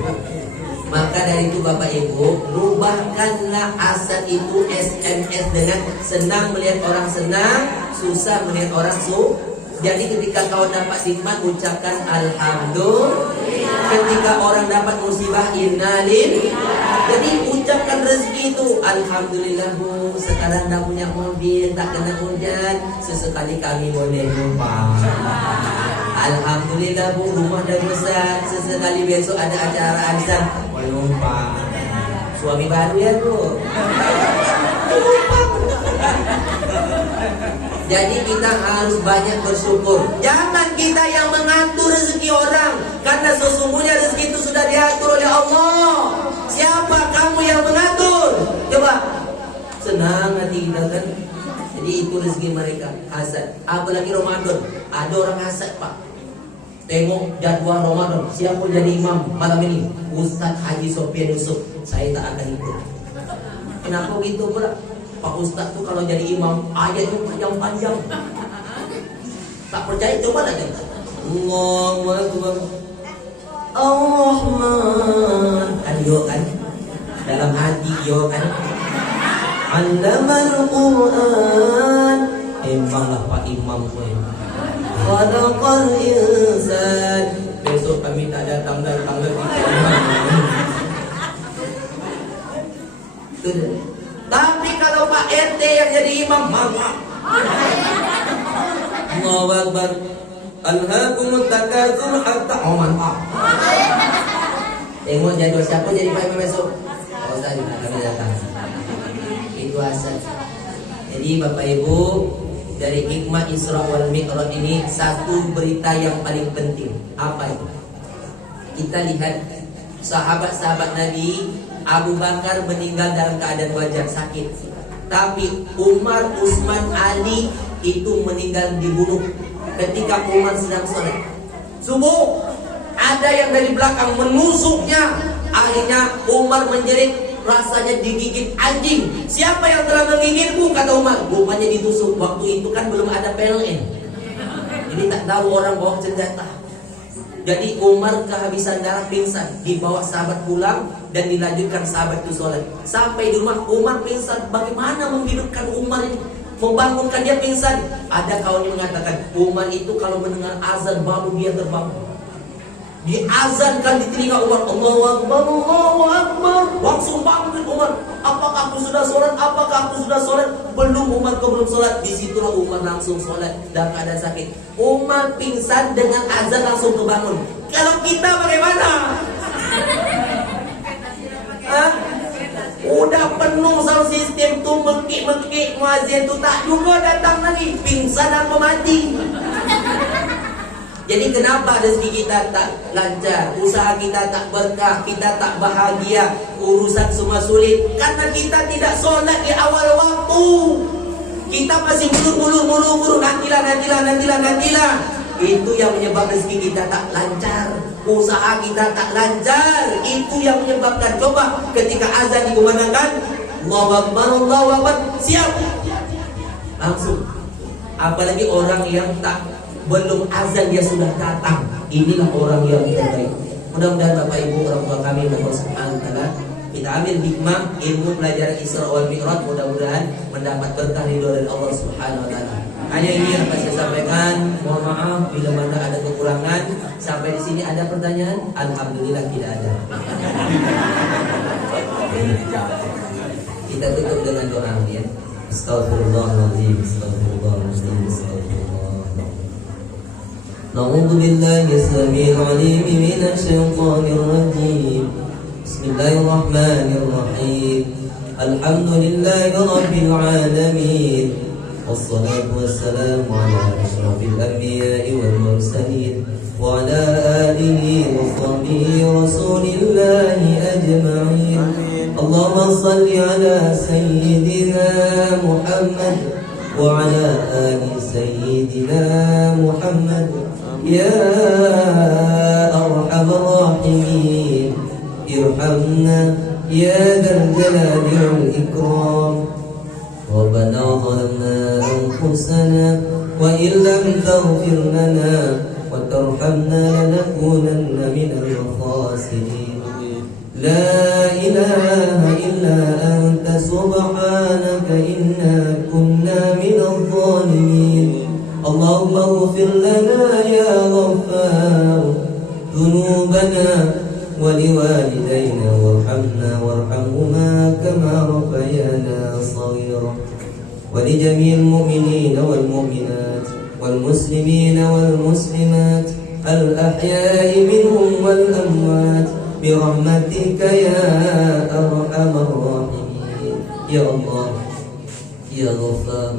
Maka dari itu Bapak Ibu, rubahkanlah asal itu SMS dengan senang melihat orang senang, susah melihat orang Jadi ketika kau dapat nikmat, ucapkan alhamdulillah. Ketika orang dapat musibah, innalillahi. Jadi ucapkan rezeki itu, alhamdulillah bu, sekarang dah punya mobil, tak kena hujan, sesekali kami boleh numpang. Alhamdulillah bu, rumah dah besar, sesekali besok ada acara arisan, boleh numpang. Suami baru ya bu. Jadi kita harus banyak bersyukur. Jangan kita yang mengatur rezeki orang, karena sesungguhnya rezeki itu sudah diatur oleh Allah. Siapa kamu yang mengatur? Coba. Senang hati kita kan. Jadi itu rezeki mereka. Hasad. Apalagi Ramadan, ada orang hasad pak. Tengok jadwal Ramadan, siapa jadi imam malam ini? Ustaz Haji Sofian Yusuf. Saya tak akan ikut. Kenapa gitu pula? Pak Ustaz tuh kalau jadi imam ayatnya panjang-panjang. Tak percaya coba aja. Allahu Akbar. Ar-Rahman. Ayo kan. Dalam hati yo kan. Allamal Quran. Emanglah Pak Imam gue. Khalaqal insan. Besok kami tak datang lagi. Tapi kalau Pak RT yang jadi imam, mantap. Allahu Akbar. Alhaakumut takatsur hatta mantap. Tengok jadwal siapa jadi Pak Imam besok. Oh tadi kami datang. Itu asal. Jadi Bapak Ibu, dari hikmah Isra wal Mi'raj ini satu berita yang paling penting. Apa itu? Kita lihat sahabat-sahabat Nabi. Abu Bakar meninggal dalam keadaan wajar sakit. Tapi Umar, Utsman, Ali itu meninggal dibunuh ketika Umar sedang sholat subuh. Ada yang dari belakang menusuknya. Akhirnya Umar menjerit, rasanya digigit anjing. Siapa yang telah menggigitku? Kata Umar. Rupanya ditusuk. Waktu itu kan belum ada PLN. Jadi tak tahu orang bawa senjata. Jadi Umar kehabisan darah, pingsan. Dibawa sahabat pulang dan dilanjutkan sahabat itu sholat. Sampai di rumah Umar pingsan. Bagaimana menghidupkan Umar ini? Membangunkan dia pingsan. Ada kawan yang mengatakan Umar itu kalau mendengar azan baru dia terbangun. Diazankan di telinga Umar, Allahu Akbar, Allahu Akbar. Langsung bangun Umar. Apakah aku sudah sholat? Apakah aku sudah sholat? Belum Umar, kau belum sholat. Disitulah Umar langsung sholat dalam keadaan sakit. Umar pingsan dengan azan langsung kebangun. Kalau kita bagaimana? Hah? Udah penuh sound system tuh, mekik muazin tuh tak juga datang lagi. Pingsan apa mati? Jadi kenapa rezeki kita tak lancar, usaha kita tak berkah, kita tak bahagia, urusan semua sulit? Karena kita tidak sholat di awal waktu. Kita masih mulur, nantilah. Itu yang menyebabkan rezeki kita tak lancar, usaha kita tak lancar. Itu yang menyebabkan. Coba ketika azan dikumandangkan, Allahu Akbar, Allahu Akbar, siap, langsung. Apalagi orang yang belum azan dia sudah datang. Inilah orang yang terbaik. Mudah-mudahan Bapak Ibu orang tua kami Allah Subhanahu wa taala kita ambil hikmah ilmu pelajaran Isra wal Mi'raj, mudah-mudahan mendapat berkah ridho dari Allah Subhanahu wa taala. Hanya ini yang dapat saya sampaikan. Mohon maaf bila mana ada kekurangan. Sampai di sini ada pertanyaan? Alhamdulillah tidak ada. Kita tutup dengan doa ya. Astaghfirullahaladzim, astaghfirullahaladzim, astaghfirullah. نعوذ بالله السميع العليم من الشيطان الرجيم بسم الله الرحمن الرحيم الحمد لله رب العالمين والصلاة والسلام على أشرف الأنبياء والمرسلين وعلى آله وصحبه رسول الله أجمعين اللهم صل على سيدنا محمد وعلى آل سيدنا محمد يا أرحم الراحمين ارحمنا يا ذا الجلال والإكرام ربنا ظلمنا أنفسنا وإن لم تغفر لنا وترحمنا لنكونن من الخاسرين لا إله إلا أنت سبحانك إنا كنا من الظالمين اللهم اغفر لنا يا غفار ذنوبنا ولوالدينا وارحمنا وارحمهما كما ربيانا صغيرا ولجميع المؤمنين والمؤمنات والمسلمين والمسلمات الأحياء منهم والأموات برحمتك يا أرحم الراحمين يا الله يا غفار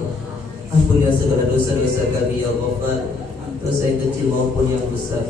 ampunilah segala dosa-dosa kami ya Ghaffar, dosa yang kecil maupun yang besar,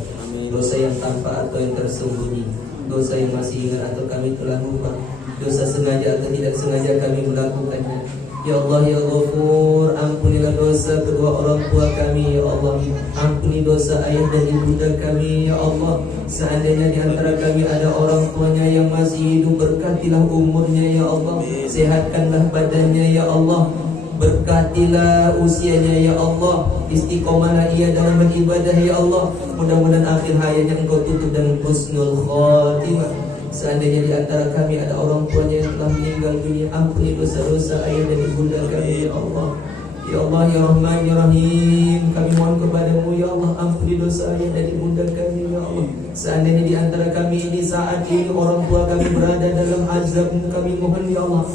dosa yang tampak atau yang tersembunyi, dosa yang masih ingat atau kami telah lupa, dosa sengaja atau tidak sengaja kami melakukannya. Ya Allah ya Ghafur, ampunilah dosa kedua orang tua kami ya Allah, ampuni dosa ayah dan ibunda kami ya Allah. Seandainya di antara kami ada orang tuanya yang masih hidup, berkatilah umurnya ya Allah, sehatkanlah badannya ya Allah, berkatilah usianya ya Allah, istiqomahlah ia dalam beribadah ya Allah. Mudah-mudahan akhir hayatnya engkau tutup dengan husnul khatimah. Seandainya di antara kami ada orang tuanya yang telah meninggal dunia, ampuni dosa-dosa ayah dan ibunda kami ya Allah. Ya Allah ya Rahman ya Rahim, kami mohon kepadamu ya Allah, ampuni dosa ayah dan ibunda kami ya Allah. Seandainya di antara kami ini saat ini orang tua kami berada dalam azab-Mu, kami mohon ya Allah,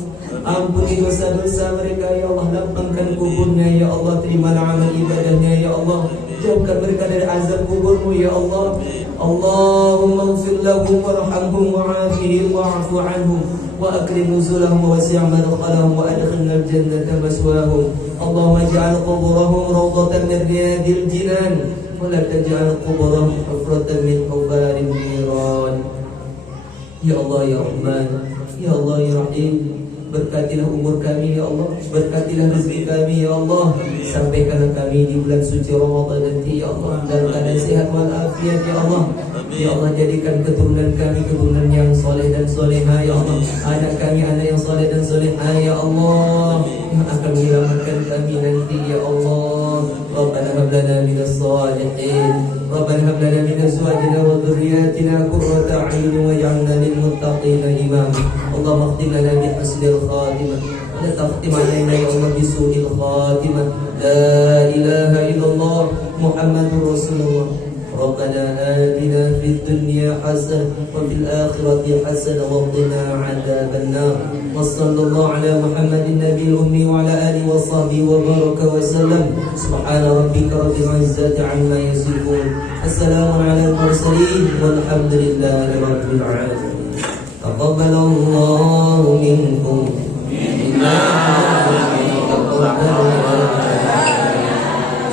ampuni dosa-dosa mereka ya Allah, lapangkan kuburnya ya Allah, terimalah amal ibadahnya ya Allah, jauhkan mereka dari azab kubur-Mu ya Allah. Allahumma ighfir lahum warhamhum wa'afihim wa'fu anhum wa akrim nuzulahum wa wasi' madkhalahum wa adkhilna al-jannata maswahum. Allahumma ij'al quburahum rawdatan min riyadil jinan wa la taj'al quburahum hufratan min hubarin niran. Ya Allah ya Rahman, ya Allah ya Rahim, berkatilah umur kami ya Allah, berkatilah rezeki kami ya Allah, sampaikanlah kami di bulan suci Ramadan nanti ya Allah dalam keadaan sehat walafiat ya Allah. Ya Allah, jadikan keturunan kami keturunan yang soleh dan soleha ya Allah, anak kami anak yang soleh dan soleha ya Allah, yang akan menyelamatkan kami nanti ya Allah. Rabbana hab lana minas salihin, Rabbana hab lana min azwajina wa dhurriyyatina qurrata a'yun waj'alna lil muttaqina imama. Allahumma khtim lana bi husnil khatimah wa la takhtim alaina ya Allah bi su'il khatimah. La ilaha illallah Muhammadur Rasulullah. ربنا آتنا في الدنيا حسنة وفي الآخرة حسنة وقنا عذاب النار وصلى الله على محمد النبي الأمي وعلى آله وصحبه وبارك وسلم. سبحان ربك رب العزة عما يصفون، السلام على المرسلين والحمد لله رب العالمين. تقبل الله منكم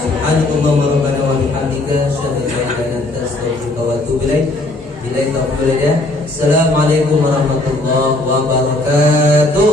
سبحانك اللهم ربنا وبحمدك أشهد أن لا إله إلا أنت أستغفرك وأتوب إليك. Assalamualaikum warahmatullahi wabarakatuh.